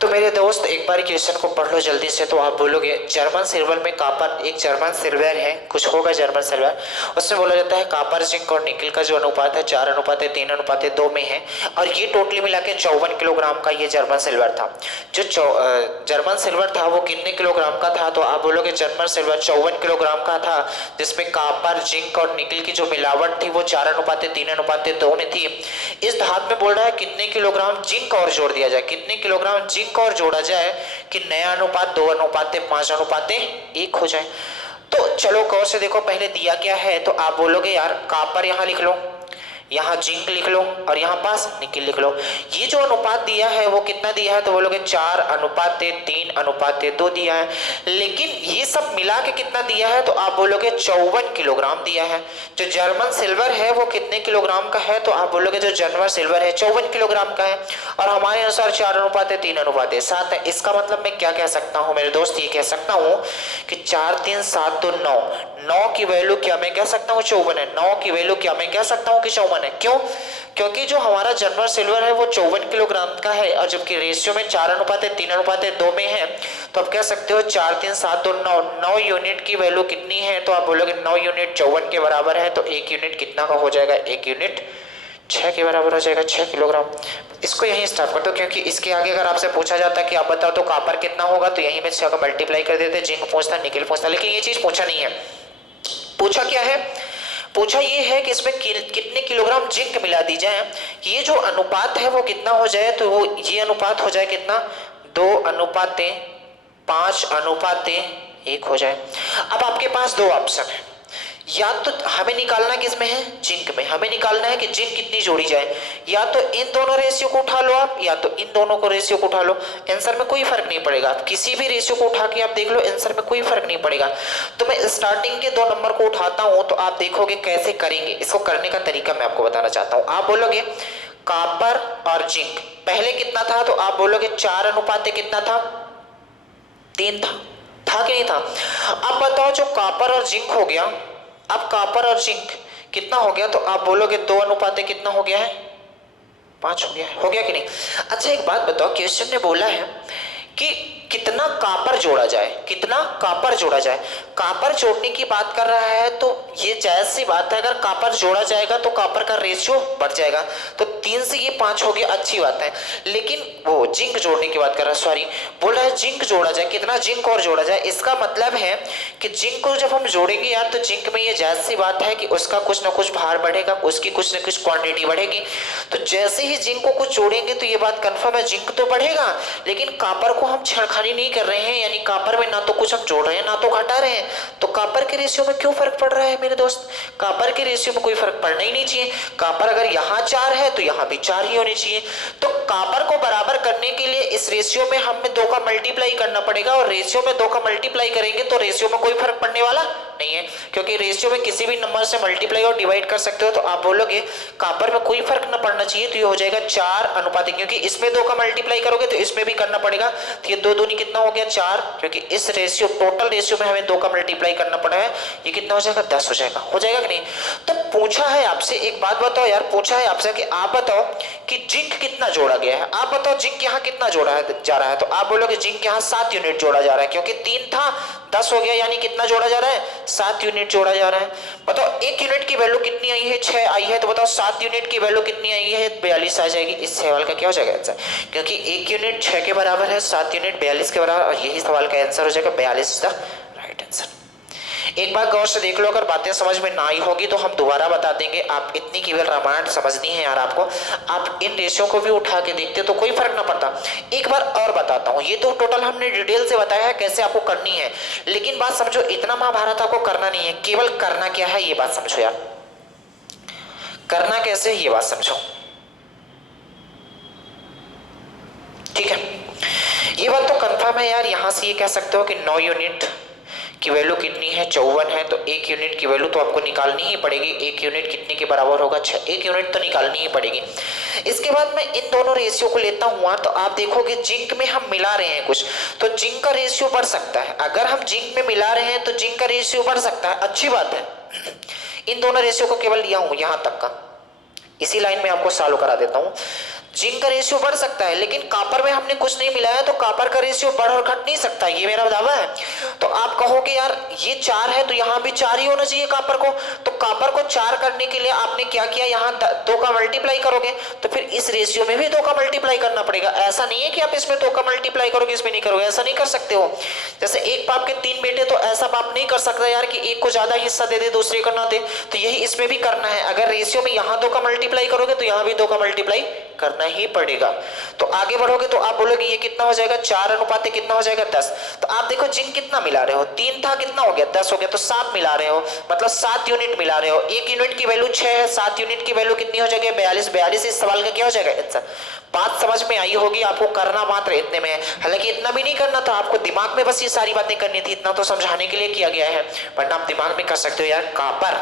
तो मेरे दोस्त एक बार क्वेश्चन को पढ़ लो जल्दी से, तो आप बोलोगे जर्मन सिल्वर में कॉपर, एक जर्मन सिल्वर है, कुछ होगा जर्मन सिल्वर, उसमें बोला जाता है कॉपर जिंक और निकेल का जो अनुपात है 4:3:2 में है। और ये टोटली मिला के 54 किलोग्राम का ये जर्मन सिल्वर था। जो जर्मन सिल्वर था वो कितने किलोग्राम का था, तो आप बोलोगे जर्मन सिल्वर 54 किलोग्राम का था, जिसमें कॉपर जिंक और निकेल की जो मिलावट थी वो 4:3:2 में थी। इस धातु में बोल रहा है कितने किलोग्राम जिंक और जोड़ दिया जाए, कितने किलोग्राम जिंक और जोड़ा जाए कि नया अनुपात 2:5:1 हो जाए। तो चलो गौर से देखो, पहले दिया क्या है, तो आप बोलोगे यार कॉपर यहाँ लिख लो, यहाँ जिंक लिख लो और यहाँ पास निकिल लिख लो। ये जो अनुपात दिया है वो कितना दिया है, तो बोलोगे 4:3:2 दिया है। लेकिन ये सब मिला के कितना दिया है, तो आप बोलोगे 54 किलोग्राम दिया है। जो जर्मन सिल्वर है वो कितने किलोग्राम का है, तो आप बोलोगे जो जर्मन सिल्वर है 54 किलोग्राम का है। और हमारे अनुसार 4:3:7 है। इसका मतलब मैं क्या कह सकता हूँ मेरे दोस्त, ये कह सकता हूँ कि 4 3 7 तो 9, 9 की वैल्यू क्या मैं कह सकता हूँ 54 है। 9 की वैल्यू क्या मैं कह सकता हूँ कि 54 है। क्यों? क्योंकि जो हमारा जर्मन सिल्वर है वो 54 किलोग्राम का है और जबकि रेशियो में 4:3:2 में है। तो आप कह सकते हो 4 3 7 तो 9, 9 यूनिट की वैल्यू कितनी है, तो आप बोलोगे 9 यूनिट 54 के बराबर है। तो 1 यूनिट कितना का हो जाएगा, 1 यूनिट 6 के बराबर हो जाएगा, 6 किलोग्राम। इसको यहीं स्टॉप कर दो, क्योंकि इसके आगे अगर आपसे पूछा जाता कि आप बताओ तो कॉपर कितना होगा, तो यहीं में 6 का मल्टीप्लाई कर देते, जिंक पूछता, निकेल पूछता, लेकिन ये चीज पूछा नहीं है। पूछा क्या है, पूछा ये है कि इसमें कितने किलोग्राम जिंक मिला दी जाए। ये जो अनुपात है वो कितना हो जाए, तो वो ये अनुपात हो जाए कितना, 2:5:1 हो जाए। अब आपके पास दो ऑप्शन है, या तो हमें निकालना किसमें है, जिंक में। हमें निकालना है कि जिंक कितनी जोड़ी जाए, या तो इन दोनों रेशियो को उठा लो आप, या तो इन दोनों को रेशियो को उठा लो। आंसर में कोई फर्क नहीं पड़ेगा, आप किसी भी रेशियो को उठा के आप देख लो, आंसर में कोई फर्क नहीं पड़ेगा। तो मैं स्टार्टिंग के 2 नंबर को उठाता हूं, तो आप देखोगे कैसे करेंगे। इसको करने का तरीका मैं आपको बताना चाहता हूं। आप बोलोगे कॉपर और जिंक पहले कितना था, तो आप बोलोगे 4 कितना था, 3 था कि नहीं था। अब बताओ जो कॉपर और जिंक हो गया, अब कॉपर और जिंक कितना हो गया, तो आप बोलोगे 2 कितना हो गया है, 5 हो गया है। हो गया कि नहीं। अच्छा एक बात बताओ, क्वेश्चन ने बोला है कि कितना कॉपर जोड़ा जाए, कितना कॉपर जोड़ा जाए। कॉपर जोड़ने की बात कर रहा है, तो ये जायज सी बात है, अगर कॉपर जोड़ा जाएगा तो कॉपर का रेशियो बढ़ जाएगा। तो 3 से ये 5 हो गया, अच्छी बात है। लेकिन वो जिंक जोड़ने की बात कर रहा है, सॉरी बोल रहा है जिंक जोड़ा जाए, कितना जिंक और जोड़ा जाए। इसका मतलब है कि जिंक को जब हम जोड़ेंगे यार, तो जिंक में ये जायज सी बात है कि उसका कुछ ना कुछ भार बढ़ेगा, उसकी कुछ ना कुछ क्वांटिटी बढ़ेगी। तो जैसे ही जिंक को कुछ जोड़ेंगे तो ये बात कंफर्म है, जिंक तो बढ़ेगा। लेकिन कॉपर को हम छेड़खानी नहीं कर रहे हैं, यानी कॉपर में ना तो कुछ हम जोड़ रहे हैं ना तो घटा रहे हैं। तो कॉपर के रेशियो में क्यों फर्क पड़ रहा है मेरे दोस्त, कॉपर के रेशियो में कोई फर्क पड़ना ही नहीं चाहिए। कॉपर अगर यहाँ 4 है तो यहाँ भी 4 ही होने चाहिए। तो कॉपर को बराबर करने के लिए इस रेशियो में हमें 2 का मल्टीप्लाई करना पड़ेगा, और रेशियो में 2 का मल्टीप्लाई करेंगे तो रेशियो में कोई फर्क पड़ने वाला नहीं है, क्योंकि रेशियो में किसी भी नंबर से मल्टीप्लाई और डिवाइड कर सकते हो। तो आप बोलोगे कॉपर में कोई फर्क ना पड़ना चाहिए, तो ये हो जाएगा 4:1, क्योंकि इसमें 2 का मल्टीप्लाई करोगे तो इसमें भी करना पड़ेगा। तो ये 2 दूनी कितना हो गया 4, क्योंकि इस रेशियो टोटल रेशियो में हमें 2 का मल्टीप्लाई करना पड़ा है। ये कितना हो जाएगा 10 हो जाएगा। हो जाएगा कि नहीं। तो पूछा है आपसे, एक बात बताओ यार, पूछा है आपसे कि आप बताओ कि जिंक कितना जोड़ा गया है। आप बताओ जिंक यहाँ कितना जोड़ा है जा रहा है, तो आप बोलोगे जिंक यहाँ 7 यूनिट जोड़ा जा रहा है, क्योंकि 3 था 10 हो गया, यानी कितना जोड़ा जा रहा है 7 यूनिट जोड़ा जा रहा है। बताओ 1 यूनिट की वैल्यू कितनी आई है, 6 आई है, तो बताओ 7 यूनिट की वैल्यू कितनी आई है, 42 आ जाएगी। इस सवाल का क्या हो जाएगा आंसर, क्योंकि 1 यूनिट 6 के बराबर है, 7 यूनिट 42 के बराबर, और यही सवाल का आंसर हो जाएगा 42 द राइट आंसर। एक बार गौर से देख लो, अगर बातें समझ में ना आई होगी तो हम दोबारा बता देंगे। आप इतनी केवल रामायण समझनी है यार आपको, आप इन रेशियो को भी उठा के देखते तो कोई फर्क ना पड़ता। एक बार और बताता हूँ, ये तो टोटल हमने डिटेल से बताया है कैसे आपको करनी है, लेकिन बात समझो, इतना महाभारत आपको करना नहीं है, केवल करना क्या है ये बात समझो यार, करना कैसे ये बात समझो, ठीक है। ये बात तो कंफर्म है यार, यहां से ये कह सकते हो कि 9 यूनिट की वैल्यू कितनी है 54 है, तो 1 यूनिट की वैल्यू तो आपको निकालनी ही पड़ेगी। 1 यूनिट कितने के बराबर होगा 6, 1 यूनिट तो निकालनी ही पड़ेगी। इसके बाद मैं इन दोनों रेशियो को लेता हुआ, तो आप देखोगे जिंक में हम मिला रहे हैं कुछ, तो जिंक का रेशियो बढ़ सकता है। अगर हम जिंक में मिला रहे हैं तो जिंक का रेशियो बढ़ सकता है, अच्छी बात है। इन दोनों रेशियो को केवल लिया हूं यहां तक का, इसी लाइन में आपको सॉल्व करा देता हूं। जिंक का रेशियो बढ़ सकता है, लेकिन कॉपर में हमने कुछ नहीं मिलाया, तो कॉपर का रेशियो बढ़ और घट नहीं सकता, ये मेरा दावा है। तो आप कहोगे यार ये 4 है तो यहाँ भी 4 ही होना चाहिए कॉपर को, तो कॉपर को 4 करने के लिए आपने क्या किया, यहाँ 2 का मल्टीप्लाई करोगे, तो फिर इस रेशियो में भी 2 का मल्टीप्लाई करना पड़ेगा। ऐसा नहीं है कि आप इसमें 2 का मल्टीप्लाई करोगे इसमें नहीं करोगे, ऐसा नहीं कर सकते हो। जैसे एक बाप के 3 बेटे, तो ऐसा बाप नहीं कर सकता यार कि एक को ज्यादा हिस्सा दे दे दूसरे को ना दे, तो यही इसमें भी करना है। अगर रेशियो में यहाँ 2 का मल्टीप्लाई करोगे तो यहाँ भी 2 का मल्टीप्लाई करना ही पड़ेगा। तो आगे बढ़ोगे तो आप बोलोगे ये कितना हो जाएगा 4 कितना हो जाएगा 10। तो आप देखो जिंक कितना मिला रहे हो, 3 था कितना हो गया 10 हो गया, तो 7 मिला रहे हो, मतलब 7 यूनिट मिला मिला रहे हो। 1 यूनिट की वैल्यू 6 है, 7 यूनिट की वैल्यू कितनी हो जाएगी 42। 42 इस सवाल का क्या हो जाएगा आंसर। बात समझ में आई होगी, आपको करना मात्र इतने में है। हालांकि इतना भी नहीं करना था आपको, दिमाग में बस ये सारी बातें करनी थी, इतना तो समझाने के लिए किया गया है, वरना आप दिमाग में कर सकते हो यार। कहां पर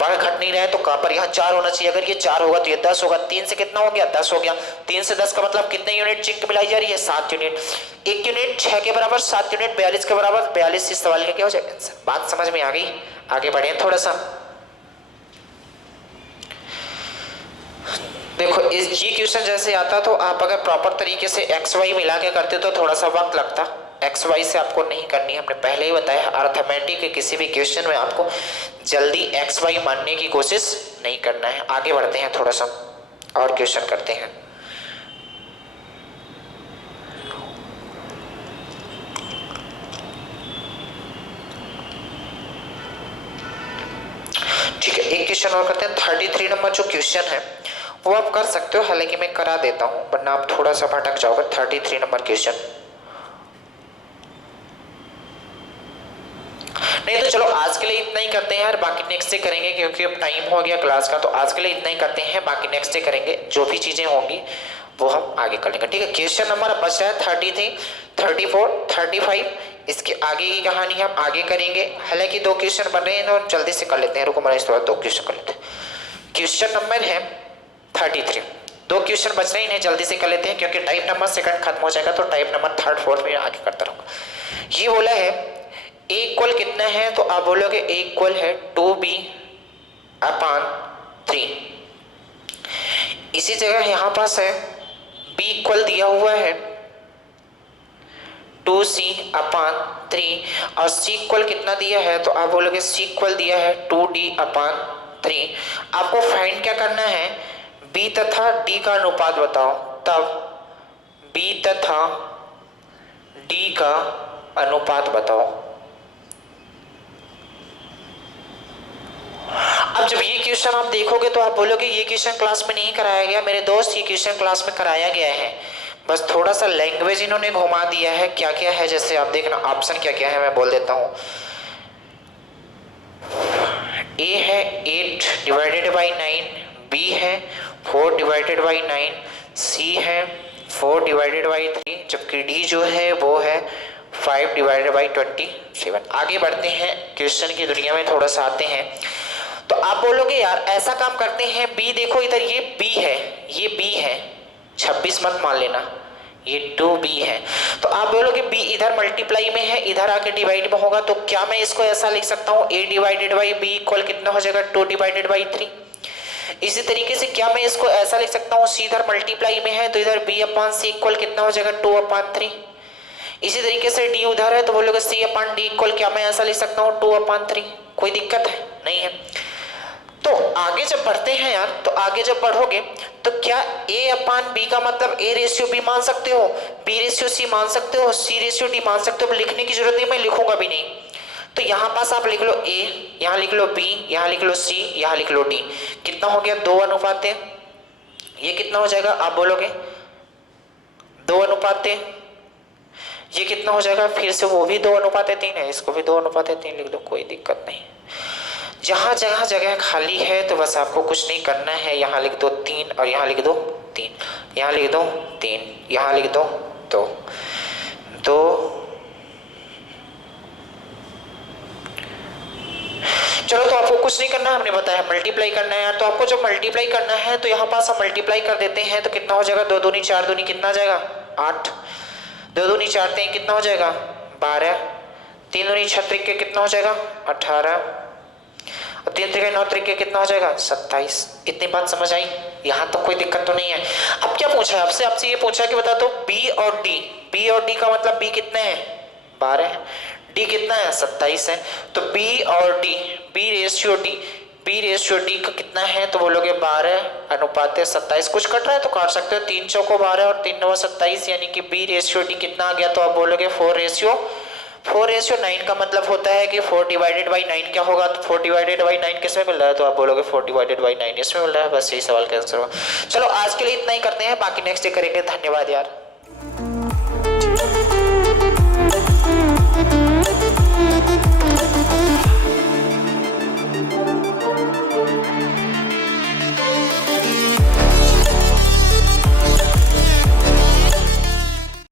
बढ़ घट नहीं रहे तो कहां पर यहाँ 4 होना चाहिए। अगर ये 4 होगा तो ये 10 होगा। 3 से कितना हो गया 10 हो गया। 3 से 10 का मतलब कितने यूनिट जिंक मिलाई जा रही है 7 यूनिट। 1 यूनिट 6 के बराबर, 7 यूनिट 42 के बराबर। 42 इस सवाल का क्या हो जाएगा आंसर। बात समझ में आ गई, आगे बढ़े थोड़ा सा। देखो ये क्वेश्चन जैसे आता तो आप अगर प्रॉपर तरीके से एक्स वाई मिला के करते तो थोड़ा सा वक्त लगता। एक्स वाई से आपको नहीं करनी है, हमने पहले ही बताया। अर्थमेटिक के किसी भी क्वेश्चन में आपको जल्दी एक्स वाई मानने की कोशिश नहीं करना है। आगे बढ़ते हैं थोड़ा सा और क्वेश्चन करते हैं। ठीक है, एक क्वेश्चन और करते हैं। 33 नंबर जो क्वेश्चन है वो आप कर सकते हो, हालांकि मैं करा देता हूं वरना आप थोड़ा सा भटक जाओगे। 33 नंबर क्वेश्चन नहीं तो चलो आज के लिए इतना ही करते हैं यार, बाकी नेक्स्ट डे करेंगे क्योंकि अब टाइम हो गया क्लास का। तो आज के लिए इतना ही करते हैं, बाकी नेक्स्ट डे करेंगे। जो भी चीजें होंगी वो हम आगे कर लेंगे। ठीक है, क्वेश्चन नंबर अब बच रहा है 33, 34, 35। इसके आगे की कहानी हम आगे करेंगे। हालांकि 2 क्वेश्चन बन रहे हैं तो जल्दी से कर लेते हैं। रुको मैं थोड़ा 2 क्वेश्चन कर लेते हैं। क्वेश्चन नंबर है 33, 2 क्वेश्चन बच रहे हैं, इन्हें जल्दी से कर लेते हैं क्योंकि टाइप नंबर सेकंड खत्म हो जाएगा। तो टाइप नंबर 3rd 4th में आगे करता रहूंगा। ये बोला है a इक्वल कितना है, तो आप बोलोगे a इक्वल है 2b/3। इसी जगह यहां पास है b इक्वल दिया हुआ है 2c/3 और c इक्वल कितना दिया है, तो आप बोलोगे c इक्वल दिया है 2d/3। आपको फाइंड क्या करना है, b तथा d का अनुपात बताओ। तब b तथा d का अनुपात बताओ। अब जब ये क्वेश्चन आप देखोगे तो आप बोलोगे ये क्वेश्चन क्लास में नहीं कराया गया मेरे दोस्त, ये क्वेश्चन क्लास में कराया गया है, बस थोड़ा सा लैंग्वेज इन्होंने घुमा दिया है। क्या क्या है जैसे आप देखना, ऑप्शन क्या क्या है मैं बोल देता हूँ। ए है 8/9, बी है 4/9, सी है 4/3, जबकि डी जो है वो है 5/27। आगे बढ़ते हैं, क्वेश्चन की दुनिया में थोड़ा सा आते हैं। तो आप बोलोगे यार ऐसा काम करते हैं, बी देखो इधर ये बी है, ये बी है, 26 मत मान लेना, ये 2b है। तो आप बोलोगे b इधर मल्टीप्लाई में है, इधर आके डिवाइड में होगा, तो क्या मैं इसको ऐसा लिख सकता हूँ a/b इक्वल कितना हो जाएगा 2/3। इसी तरीके से क्या मैं इसको ऐसा लिख सकता हूँ, c इधर मल्टीप्लाई में है तो इधर b/c इक्वल कितना हो जाएगा 2/3। इसी तरीके से d उधर है तो बोलोगे c/d इक्वल क्या मैं ऐसा लिख सकता हूँ 2/3। कोई दिक्कत है नहीं है। तो आगे जब बढ़ते हैं यार, तो आगे जब बढ़ोगे तो क्या a/b का मतलब a/b मान सकते हो, b/c मान सकते हो, c/d मान सकते हो। लिखने की जरूरत नहीं, मैं लिखूंगा भी नहीं। तो यहाँ पास आप लिख लो a, यहाँ लिख लो b, यहाँ लिख लो c, यहाँ लिख लो d। कितना हो गया 2:। ये कितना हो जाएगा आप बोलोगे 2:। ये कितना हो जाएगा, फिर से वो भी 2:3 है, इसको भी 2:3 लिख दो, कोई दिक्कत नहीं। जहां जगह जगह खाली है तो बस आपको कुछ नहीं करना है, यहाँ लिख दो 3 और यहाँ लिख दो 3, यहाँ लिख दो 3, यहाँ लिख दो 2, 2। चलो तो आपको कुछ नहीं करना, हमने बताया मल्टीप्लाई करना है यार। तो आपको जब मल्टीप्लाई करना है तो यहाँ पास हम मल्टीप्लाई कर देते हैं, तो कितना हो जाएगा 2 दूनी 4 दूनी कितना आ जाएगा 8, 2 दूनी 4 3 कितना हो जाएगा 12, 3 दूनी 6 त्रिक के कितना हो जाएगा 18, और 3 त्रिक 9 त्रिक के कितना हो जाएगा 27। इतनी बात समझ आई, यहाँ तो कोई दिक्कत तो नहीं है। अब क्या पूछा है आपसे, आपसे ये पूछा कि बता दो b और d, b और d का मतलब b कितने हैं 12 है, d कितना है 27 है। तो b और d, b/d का कितना है, तो बोलोगे 12:27। कुछ कट रहा है तो काट सकते हो, 3 चौको 12 और 3 9 27, यानी कि b/d कितना आ गया, तो आप बोलोगे 4:9 का मतलब होता है कि 4/9 क्या होगा, तो 4/9 किसमें मिल रहा है, तो आप बोलोगे 4/9 इसमें मिल रहा है। बस यही सवाल का आंसर होगा। चलो आज के लिए इतना ही करते हैं, बाकी नेक्स्ट डे करेंगे। धन्यवाद यार।